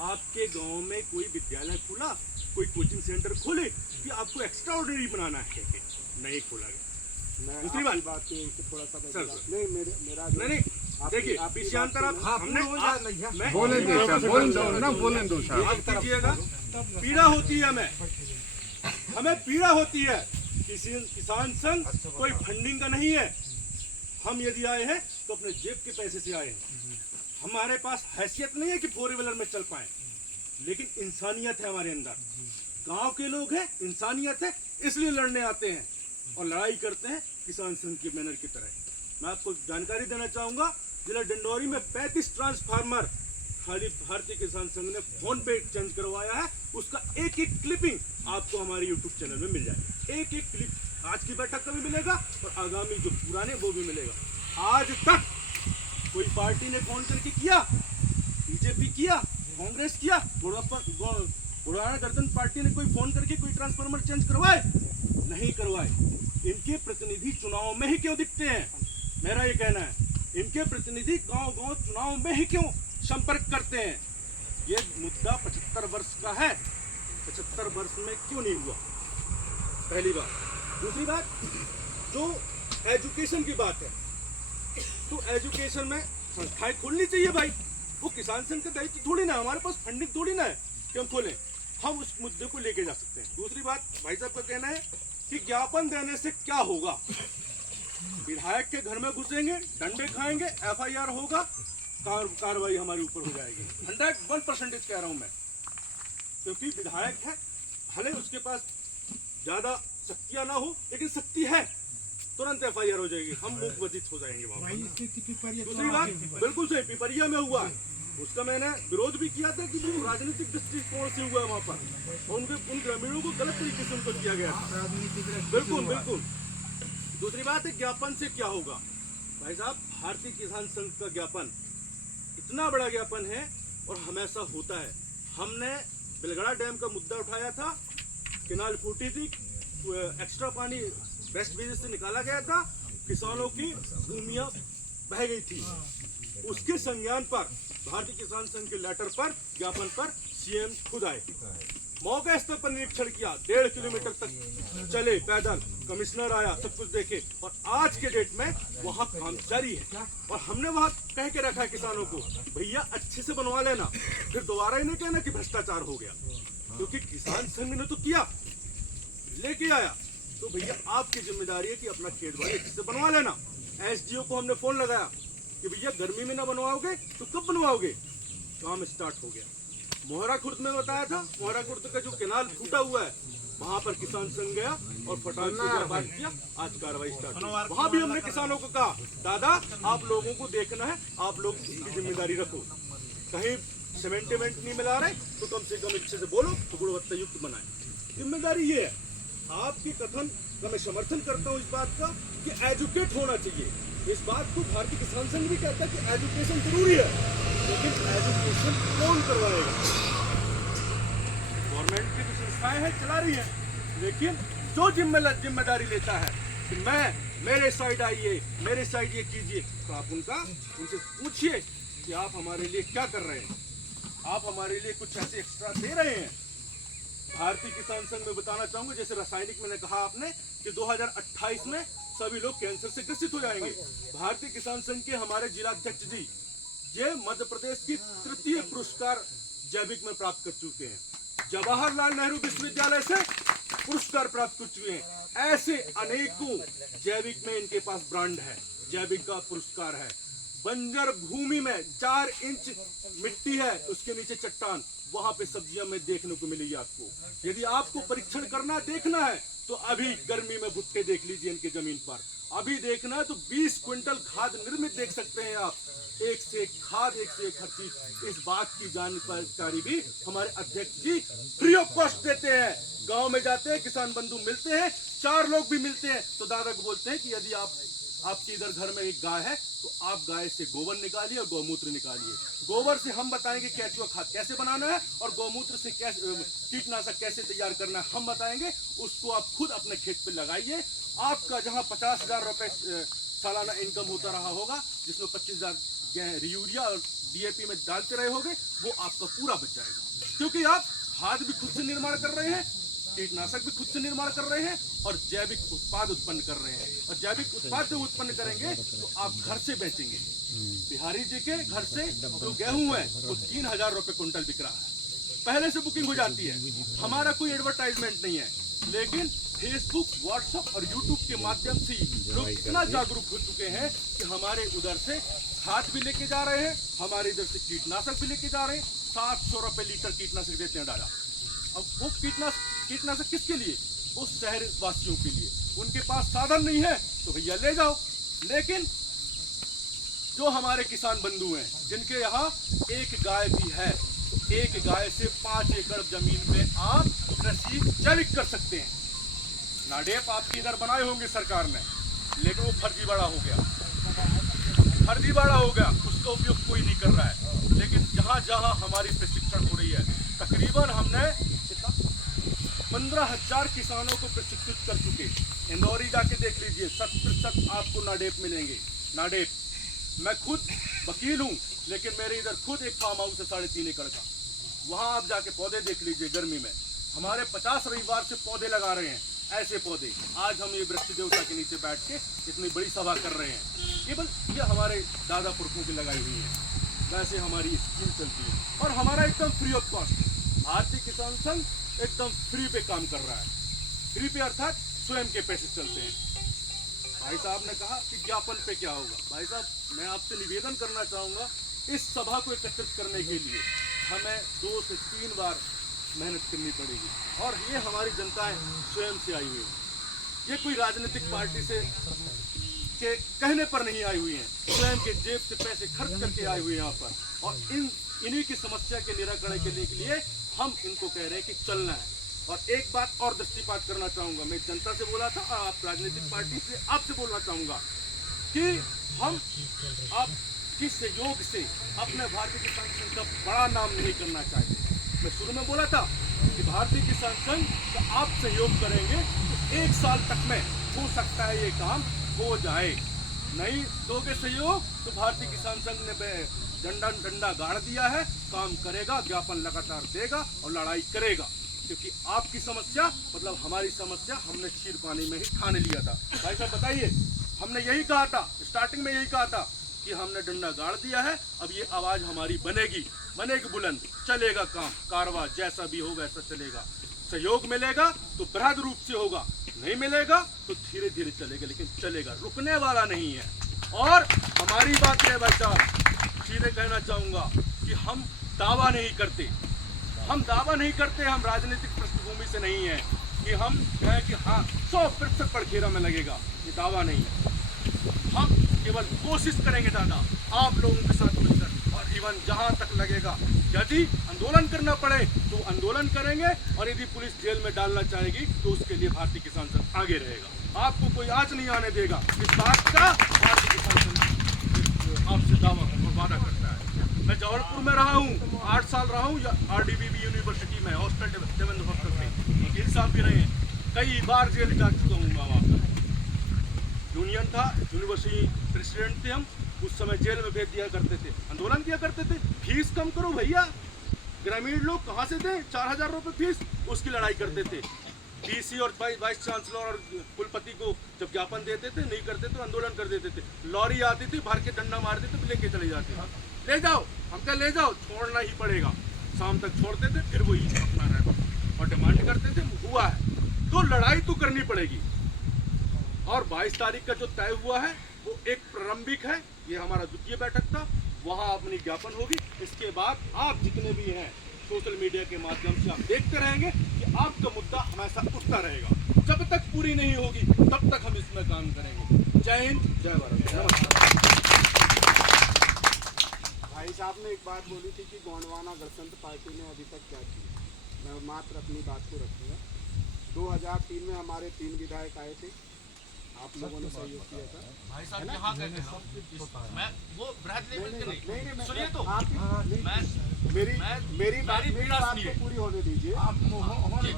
आपके गांव में कोई विद्यालय खोला, कोई कोचिंग सेंटर खोले कि आपको एक्स्ट्रा ऑर्डिनरी बनाना है, नहीं खोला गया। दूसरी बात थोड़ा सा सर, नहीं, मेरा नहीं, देखिए विषयांतर आप हमने मैं बोले दो सर, बोल दो ना, बोले दो सर। आप कीजिएगा, पीड़ा होती है हमें पीड़ा होती है। किसान संघ कोई फंडिंग का नहीं है, हम यदि आए हैं तो अपने जेब के पैसे से आए हैं, हमारे पास हैसियत नहीं है कि 4 व्हीलर में चल पाए, लेकिन इंसानियत है हमारे अंदर, गांव के लोग हैं, इंसानियत है, इसलिए लड़ने आते हैं और लड़ाई करते हैं किसान संघ के बैनर की तरह। मैं आपको जानकारी देना चाहूंगा, जिला डंडौरी में 35 ट्रांसफार्मर खाली भारतीय किसान संघ ने फोन पे चेंज करवाया है, उसका एक एक क्लिपिंग आपको हमारे यूट्यूब चैनल में मिल जाएगा, एक एक क्लिप आज की बैठक का भी मिलेगा और आगामी जो पुराने वो भी मिलेगा। आज तक कोई पार्टी ने फोन करके किया, बीजेपी किया, कांग्रेस किया, गोंडवाना गणतंत्र पार्टी ने कोई फोन करके कोई ट्रांसफार्मर चेंज करवाए? नहीं करवाए। इनके प्रतिनिधि चुनाव में ही क्यों दिखते हैं? मेरा ये कहना है, इनके प्रतिनिधि गांव गांव चुनाव में ही क्यों संपर्क करते हैं? ये मुद्दा 75 वर्ष का है, 75 वर्ष में क्यों नहीं हुआ? पहली बात। दूसरी बात, जो एजुकेशन की बात है, तो एजुकेशन में संस्थाएं खोलनी चाहिए भाई, वो किसान संघ का दायित्व थोड़ी ना, हमारे पास फंडिंग थोड़ी ना है कि हम खोलें, हम उस मुद्दे को लेके जा सकते हैं। दूसरी बात, भाई साहब का कहना है कि ज्ञापन देने से क्या होगा? विधायक के घर में घुसेंगे, डंडे खाएंगे, FIR होगा, कार्रवाई हमारे ऊपर हो जाएगी। 101% कह रहा हूं मैं, क्योंकि विधायक है, भले उसके पास ज्यादा शक्तियां ना हो, लेकिन शक्ति है, तुरंत FIR हो जाएगी, हम मूकबधित हो जाएंगे वहां। दूसरी बात, बिल्कुल सही, पिपरिया में हुआ है, उसका मैंने विरोध भी किया था कि वो राजनीतिक दृष्टिकोण से हुआ वहां पर, और उन ग्रामीणों को गलत तरीके से उनको किया गया था। बिल्कुल बिल्कुल। दूसरी बात है, ज्ञापन से क्या होगा? भाई साहब, भारतीय किसान संघ का ज्ञापन इतना बड़ा ज्ञापन है और हमेशा होता है। हमने बिलगड़ा डैम का मुद्दा उठाया था, केनाल फूटी थी, एक्स्ट्रा पानी वेस्ट विलेज से निकाला गया था, किसानों की भूमियां बह गई थी, उसके संज्ञान पर भारतीय किसान संघ के लेटर पर, ज्ञापन पर CM खुद आए, मौके स्तर पर निरीक्षण किया, 1.5 किलोमीटर तक चले पैदल, कमिश्नर आया, सब कुछ देखे, और आज के डेट में वहाँ काम जारी है। और हमने वहाँ कह के रखा है किसानों को, भैया अच्छे से बनवा लेना, फिर दोबारा ही नहीं कहना कि भ्रष्टाचार हो गया, क्योंकि किसान संघ ने तो किया, लेके आया, तो भैया आपकी जिम्मेदारी है कि अपना खेत बाड़ी अच्छे से बनवा लेना। SDO को हमने फोन लगाया कि भैया गर्मी में ना बनवाओगे तो कब बनवाओगे? काम स्टार्ट हो गया। मोहरा खुर्द में बताया था, मोहरा खुर्द का जो केनाल फूटा हुआ है, वहां पर किसान संघ गया और फटाक से बात किया, आज कार्रवाई स्टार्ट हुई। वहां भी हमने किसानों को कहा, दादा आप लोगों को देखना है, आप लोग इसकी जिम्मेदारी रखो, कहीं सीमेंट नहीं मिला रहे तो कम से कम अच्छे से बोलो तो गुणवत्ता युक्त बनाए। जिम्मेदारी ये है, आपके कथन का मैं समर्थन करता हूँ इस बात का कि एजुकेट होना चाहिए। इस बात को भारतीय किसान संघ भी कहता है कि एजुकेशन जरूरी है, लेकिन एजुकेशन कौन करवाएगा? गवर्नमेंट की जो संस्थाएं हैं चला रही है, लेकिन जो जिम्मेदारी लेता है कि मेरे साइड आइए, मेरे साइड ये कीजिए, तो आप उनसे पूछिए कि आप हमारे लिए क्या कर रहे हैं, आप हमारे लिए कुछ ऐसे एक्स्ट्रा दे रहे हैं? भारतीय किसान संघ में बताना चाहूंगा, जैसे रासायनिक मैंने कहा आपने कि 2028 में सभी लोग कैंसर से ग्रसित हो जाएंगे। भारतीय किसान संघ के हमारे जिलाध्यक्ष जी ये मध्य प्रदेश की तृतीय पुरस्कार जैविक में प्राप्त कर चुके हैं, जवाहरलाल नेहरू विश्वविद्यालय से पुरस्कार प्राप्त कर चुके हैं। ऐसे अनेकों जैविक में इनके पास ब्रांड है, जैविक का पुरस्कार है। बंजर भूमि में 4 इंच मिट्टी है, उसके नीचे चट्टान, वहां पे सब्जियां में देखने को मिलेगी आपको। यदि आपको परीक्षण करना देखना है तो अभी गर्मी में भुट्टे देख लीजिए इनके जमीन पर। अभी देखना है तो 20 क्विंटल खाद निर्मित देख सकते हैं आप, एक से एक खाद, एक से एक हर चीज। इस बात की जानकारी भी हमारे अध्यक्ष जी फ्री ऑफ कॉस्ट देते हैं। गांव में जाते हैं, किसान बंधु मिलते हैं, 4 लोग भी मिलते हैं तो दादा को बोलते हैं कि यदि आपके इधर घर में एक गाय है तो आप गाय से गोबर निकालिए और गौमूत्र निकालिए। गोबर से हम बताएंगे केचुआ खाद कैसे बनाना है और गौमूत्र से कीटनाशक कैसे तैयार करना है हम बताएंगे। उसको आप खुद अपने खेत पे लगाइए। आपका जहां 50,000 रुपए सालाना इनकम होता रहा होगा, जिसमें 25,000 यूरिया और DAP में डालते रहे होगे, वो आपका पूरा बच जाएगा, क्योंकि आप खाद भी खुद से निर्माण कर रहे हैं, कीटनाशक भी खुद से निर्माण कर रहे हैं और जैविक उत्पाद उत्पन्न कर रहे हैं। और जैविक उत्पाद जब उत्पन्न करेंगे तो आप घर से बेचेंगे। बिहारी जी के घर से जो गेहूं है वो 3,000 रुपए कुंटल बिक रहा है, पहले से बुकिंग हो जाती है। हमारा कोई एडवर्टाइजमेंट नहीं है, लेकिन फेसबुक, व्हाट्सएप और यूट्यूब के माध्यम से लोग इतना जागरूक हो चुके हैं कि हमारे उधर से खाद भी लेके जा रहे हैं, हमारे इधर से कीटनाशक भी लेके जा रहे हैं। 700 रुपए लीटर कीटनाशक देते हैं डाला। अब वो कीटनाशक किसके लिए? वो शहर वासियों के लिए। उनके पास साधन नहीं है तो भैया ले जाओ। लेकिन जो हमारे किसान बंधु हैं जिनके यहाँ एक गाय भी है, तो एक गाय से 5 एकड़ जमीन में आप कृषि जैविक कर सकते हैं। नाडेप आपके इधर बनाए होंगे सरकार ने, लेकिन वो फर्जीवाड़ा हो गया, उसका उपयोग कोई नहीं कर रहा है। लेकिन जहाँ जहाँ हमारी प्रशिक्षण हो रही है, तकरीबन हमने 15,000 किसानों को प्रशिक्षित कर चुके। इंदौरी जाके देख लीजिए, 100% आपको नाडेप मिलेंगे। नाडेप, मैं खुद वकील हूँ, लेकिन मेरे इधर खुद एक फार्म हाउस है 3.5 एकड़ का, वहाँ आप जाके पौधे देख लीजिए। गर्मी में हमारे 50 रविवार से पौधे लगा रहे हैं, ऐसे पौधे। आज हम ये वृक्ष देवता के नीचे बैठ के इतनी बड़ी सभा कर रहे हैं, केवल ये हमारे दादा पुरखों की लगाई हुई है। वैसे हमारी स्कीम चलती है और हमारा एकदम फ्री ऑफ कॉस्ट। भारतीय किसान संघ एकदम फ्री पे काम कर रहा है। फ्री पे अर्थात स्वयं के पैसे चलते हैं। भाई साहब ने कहा कि ज्ञापन पे क्या होगा। भाई साहब, मैं आपसे निवेदन करना चाहूँगा, इस सभा को एकत्रित करने के लिए हमें 2 से 3 बार मेहनत करनी पड़ेगी। और ये हमारी जनताएं स्वयं से आई हुई है, ये कोई राजनीतिक पार्टी से के कहने पर नहीं आई हुई हैं, स्वयं के जेब से पैसे खर्च करके आई हुई हैं यहाँ पर। और इन्हीं की समस्या के निराकरण के लिए हम इनको कह रहे हैं कि चलना है। और एक बात और दृष्टिपात करना चाहूँगा, मैं जनता से बोला था, आप राजनीतिक पार्टी से आपसे बोलना चाहूँगा कि हम आपकी सहयोग से अपने भारतीय किसान संघ का बड़ा नाम नहीं करना चाहते। मैं शुरू में बोला था कि भारतीय किसान संघ का आप सहयोग करेंगे तो 1 साल तक में हो सकता है ये काम हो जाए। नहीं दोगे सहयोग तो भारतीय किसान संघ ने डंडा गाड़ दिया है, काम करेगा, ज्ञापन लगातार देगा और लड़ाई करेगा। क्योंकि आपकी समस्या मतलब हमारी समस्या हमने खीर पानी में ही ठान लिया था। भाई साहब बताइए, हमने यही कहा था, स्टार्टिंग में यही कहा था कि हमने डंडा गाड़ दिया है, अब ये आवाज हमारी बनेगी बुलंद, चलेगा काम, कारवा जैसा भी हो वैसा चलेगा। सहयोग मिलेगा तो बृहद रूप से होगा, नहीं मिलेगा तो धीरे धीरे चलेगा, लेकिन चलेगा, रुकने वाला नहीं है। और हमारी बात है भाई साहब, सीधे कहना चाहूंगा कि हम दावा नहीं करते, हम राजनीतिक पृष्ठभूमि से नहीं है कि हम कहें कि हाँ 100% पड़खेरा में लगेगा, ये दावा नहीं है। हम केवल कोशिश करेंगे दादा आप लोगों के साथ मिलकर, और इवन जहां तक लगेगा क्या जी आंदोलन करना पड़े तो आंदोलन करेंगे, और यदि पुलिस जेल में डालना चाहेगी तो उसके लिए भारतीय किसान संघ आगे रहेगा। आपको कोई आज नहीं आने देगा। इस बात का भारतीय किसान संघ आपसे दावा और वादा करता है। मैं जबलपुर में रहा हूँ, 8 साल रहा हूँ RDBB यूनिवर्सिटी में, हॉस्टल देवेंद्र हॉस्टल में वकील साहब भी रहे हैं, कई बार जेल जा चुका हूँ मैं वहाँ पर। यूनियन था, यूनिवर्सिटी प्रेसिडेंट थे हम, उस समय जेल में भेज दिया करते थे, आंदोलन किया करते थे। फीस कम करो भैया, ग्रामीण लोग कहाँ से दें 4000 रुपये फीस, उसकी लड़ाई करते थे। DC और वाइस चांसलर और कुलपति को जब ज्ञापन देते थे, नहीं करते तो आंदोलन कर देते थे। लॉरी आती थी, भर के डंडा मार देते, लेके चले जाते थे। ले जाओ, हम क्या ले जाओ, छोड़ना ही पड़ेगा। शाम तक छोड़ते थे, फिर वही अपना रहता और डिमांड करते थे। हुआ है तो लड़ाई तो करनी पड़ेगी। और 22 तारीख का जो तय हुआ है वो एक प्रारंभिक है, ये हमारा द्वितीय बैठक था, वहाँ अपनी ज्ञापन होगी। इसके बाद आप जितने भी हैं सोशल मीडिया के माध्यम से आप देखते रहेंगे कि आपका मुद्दा हमेशा उठता रहेगा। जब तक पूरी नहीं होगी तब तक हम इसमें काम करेंगे। जय हिंद, जय भारत, नमस्कार। भाई साहब ने एक बात बोली थी कि गोंडवाना गणतंत्र पार्टी ने अभी तक क्या किया। मैं मात्र अपनी बात को रखूँगा। 2003 में हमारे 3 विधायक आए थे, आप लोगों ने सहयोग किया था। भाई साहब यहाँ कहते हैं मैं वो बृहद लेवल के नहीं नहीं, सुनिए तो आप मैं मेरी बात को पूरी होने दीजिए।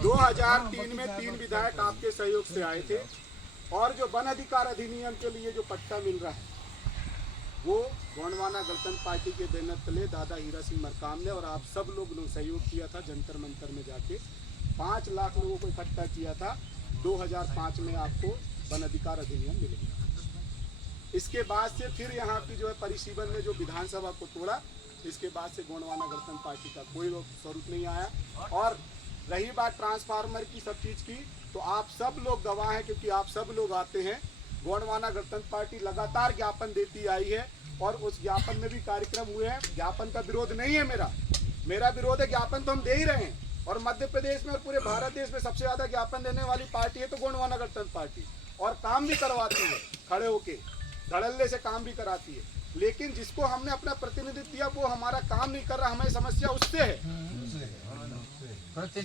2003 में 3 विधायक आपके सहयोग से आए थे, और जो वन अधिकार अधिनियम के लिए जो पट्टा मिल रहा है वो गोंडवाना गणतंत्र पार्टी के बैनर तले दादा हीरा सिंह मरकाम ने और आप सब लोग ने सहयोग किया था। जंतर मंतर में जाके 5 लाख लोगों को इकट्ठा किया था। 2005 में आपको वन अधिकार अधिनियम मिलेगा। इसके बाद से फिर यहाँ की जो है परिसीमन ने जो विधानसभा को तोड़ा, इसके बाद से गोंडवाना गणतंत्र पार्टी का कोई स्वरूप नहीं आया। और रही बात ट्रांसफार्मर की, सब चीज़ की, तो आप सब लोग गवाह हैं, क्योंकि आप सब लोग आते हैं। गोंडवाना गणतंत्र पार्टी लगातार ज्ञापन देती आई है, और उस ज्ञापन में भी कार्यक्रम हुए हैं। ज्ञापन का विरोध नहीं है मेरा विरोध है, ज्ञापन तो हम दे ही रहे हैं। और मध्य प्रदेश में और पूरे भारत देश में सबसे ज़्यादा ज्ञापन देने वाली पार्टी है तो गोंडवाना गणतंत्र पार्टी, और काम भी करवाती है, खड़े होके धड़ल्ले से काम भी कराती है। लेकिन जिसको हमने अपना प्रतिनिधित्व दिया वो हमारा काम नहीं कर रहा, हमारी समस्या उससे है।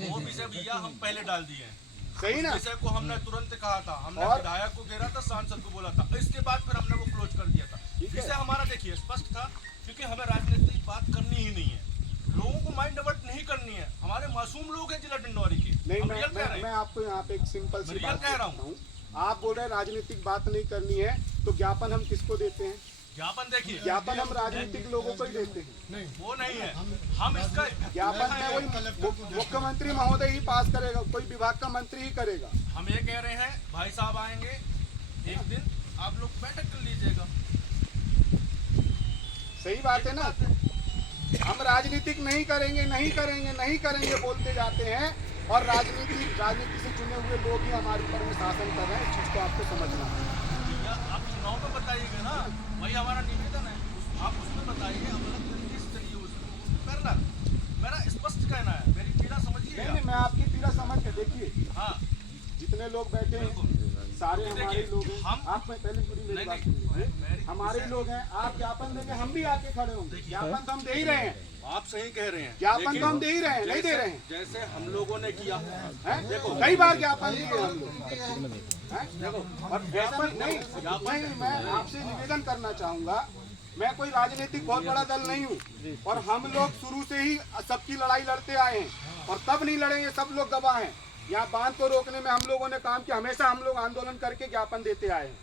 वो विषय भैया हम पहले डाल दिए हैं। सही ना? विषय को हमने तुरंत कहा था, हमने और विधायक को घेरा था, सांसद को बोला था, इसके बाद फिर हमने वो क्लोज कर दिया था। विषय हमारा देखिए स्पष्ट था, क्योंकि हमें राजनीतिक बात करनी ही नहीं है, लोगों को माइंड डाइवर्ट नहीं करनी है। हमारे मासूम लोग हैं जिला डिंडौरी के। नहीं, मैं आपको यहाँ पे एक सिंपल सी बात कह रहा हूँ। आप बोल रहे हैं राजनीतिक बात नहीं करनी है, तो ज्ञापन हम किसको देते हैं? ज्ञापन देखिए, ज्ञापन हम राजनीतिक लोगों को ही देते हैं। नहीं वो नहीं है, हम इसका ज्ञापन है वही मुख्यमंत्री महोदय ही पास करेगा, कोई विभाग का मंत्री ही करेगा। हम ये कह रहे हैं भाई साहब आएंगे एक दिन, आप लोग बैठक कर लीजिएगा। सही बात है ना? हम राजनीतिक नहीं करेंगे बोलते जाते हैं, और राजनीति से चुने हुए लोग ही हमारे ऊपर में शासन कर रहे हैं। इस चीज को आपको समझना है। आप चुनाव में बताइएगा ना, वही हमारा निवेदन है, आप उसमें बताइए, हम अलग तरीके से चलिए उसमें करना। मेरा स्पष्ट कहना है, मेरी पीड़ा समझिए। नहीं, मैं आपकी पीड़ा समझ के देखिए। हाँ, जितने लोग बैठे हैं सारे हमारे लोग हैं। आप में पहले पूरी मेरी बात सुनिए। हमारे लोग हैं, आप ज्ञापन देंगे, हम भी आके खड़े होंगे। ज्ञापन तो हम दे ही रहे हैं, आप सही कह रहे हैं, ज्ञापन तो हम दे ही रहे हैं, नहीं दे रहे हैं। जैसे हम लोगों ने किया हैं? कई बार ज्ञापन दिए हम लोग, देखो। और ज्ञापन नहीं, मैं आपसे निवेदन करना चाहूंगा, मैं कोई राजनीतिक बहुत बड़ा दल नहीं हूँ, और हम लोग शुरू से ही सबकी लड़ाई लड़ते आए हैं, और तब नहीं लड़ेंगे, सब लोग गवाह हैं। यहाँ बांध को रोकने में हम लोगों ने काम किया, हमेशा हम लोग आंदोलन करके ज्ञापन देते आए हैं।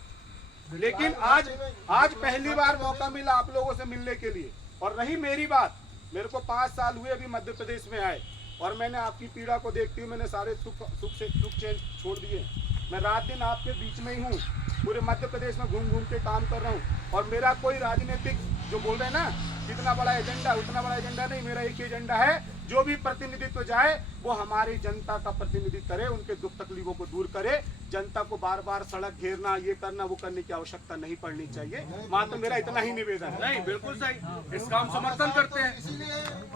लेकिन आज पहली बार मौका मिला आप लोगों से मिलने के लिए। और रही मेरी बात, मेरे को 5 साल हुए अभी मध्य प्रदेश में आए, और मैंने आपकी पीड़ा को देखती हुई मैंने सारे सुख चैन छोड़ दिए। मैं रात दिन आपके बीच में ही हूँ, पूरे मध्य प्रदेश में घूम के काम कर रहा हूँ। और मेरा कोई राजनीतिक जो बोल रहे हैं ना कितना बड़ा एजेंडा, उतना बड़ा एजेंडा नहीं, मेरा एक ही एजेंडा है, जो भी प्रतिनिधित्व जाए वो हमारी जनता का प्रतिनिधित्व करे, उनके दुख तकलीफों को दूर करे। जनता को बार बार सड़क घेरना, ये करना, वो करने की आवश्यकता नहीं पड़नी चाहिए। मात्र मेरा इतना ही निवेदन है। नहीं, बिल्कुल सही, इसका हम समर्थन करते हैं,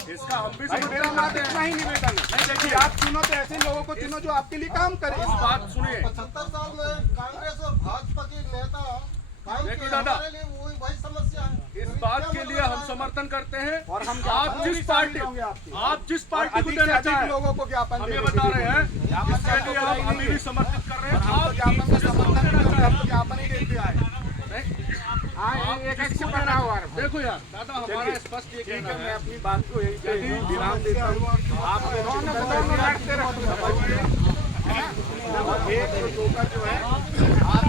इसका हम भी भाई मेरा मात्र इतना ही निवेदन है। नहीं देखिए, आप चुनो तो ऐसे लोगों को चुनो जो आपके लिए काम करे। इस बात सुनिए, 75 साल में कांग्रेस और भाजपा के नेता देखिए दादा, हमारे लिए वो वही समस्या है। इस बात के लिए हम समर्थन करते हैं। और हम आप जिस पार्टी को देना चाहें, लोगों को ज्ञापन हम ये बता रहे हैं, इसके लिए हम अभी भी समर्थित कर रहे हैं। आप ज्ञापन का समर्थन नहीं करते, हम ज्ञापन ही देते आए। देखो यार दादा, हमारा स्पष्ट ये कहना मैं है, अपनी बात को यही कहीं विराम देता हूँ। आप एक और दो का जो है आप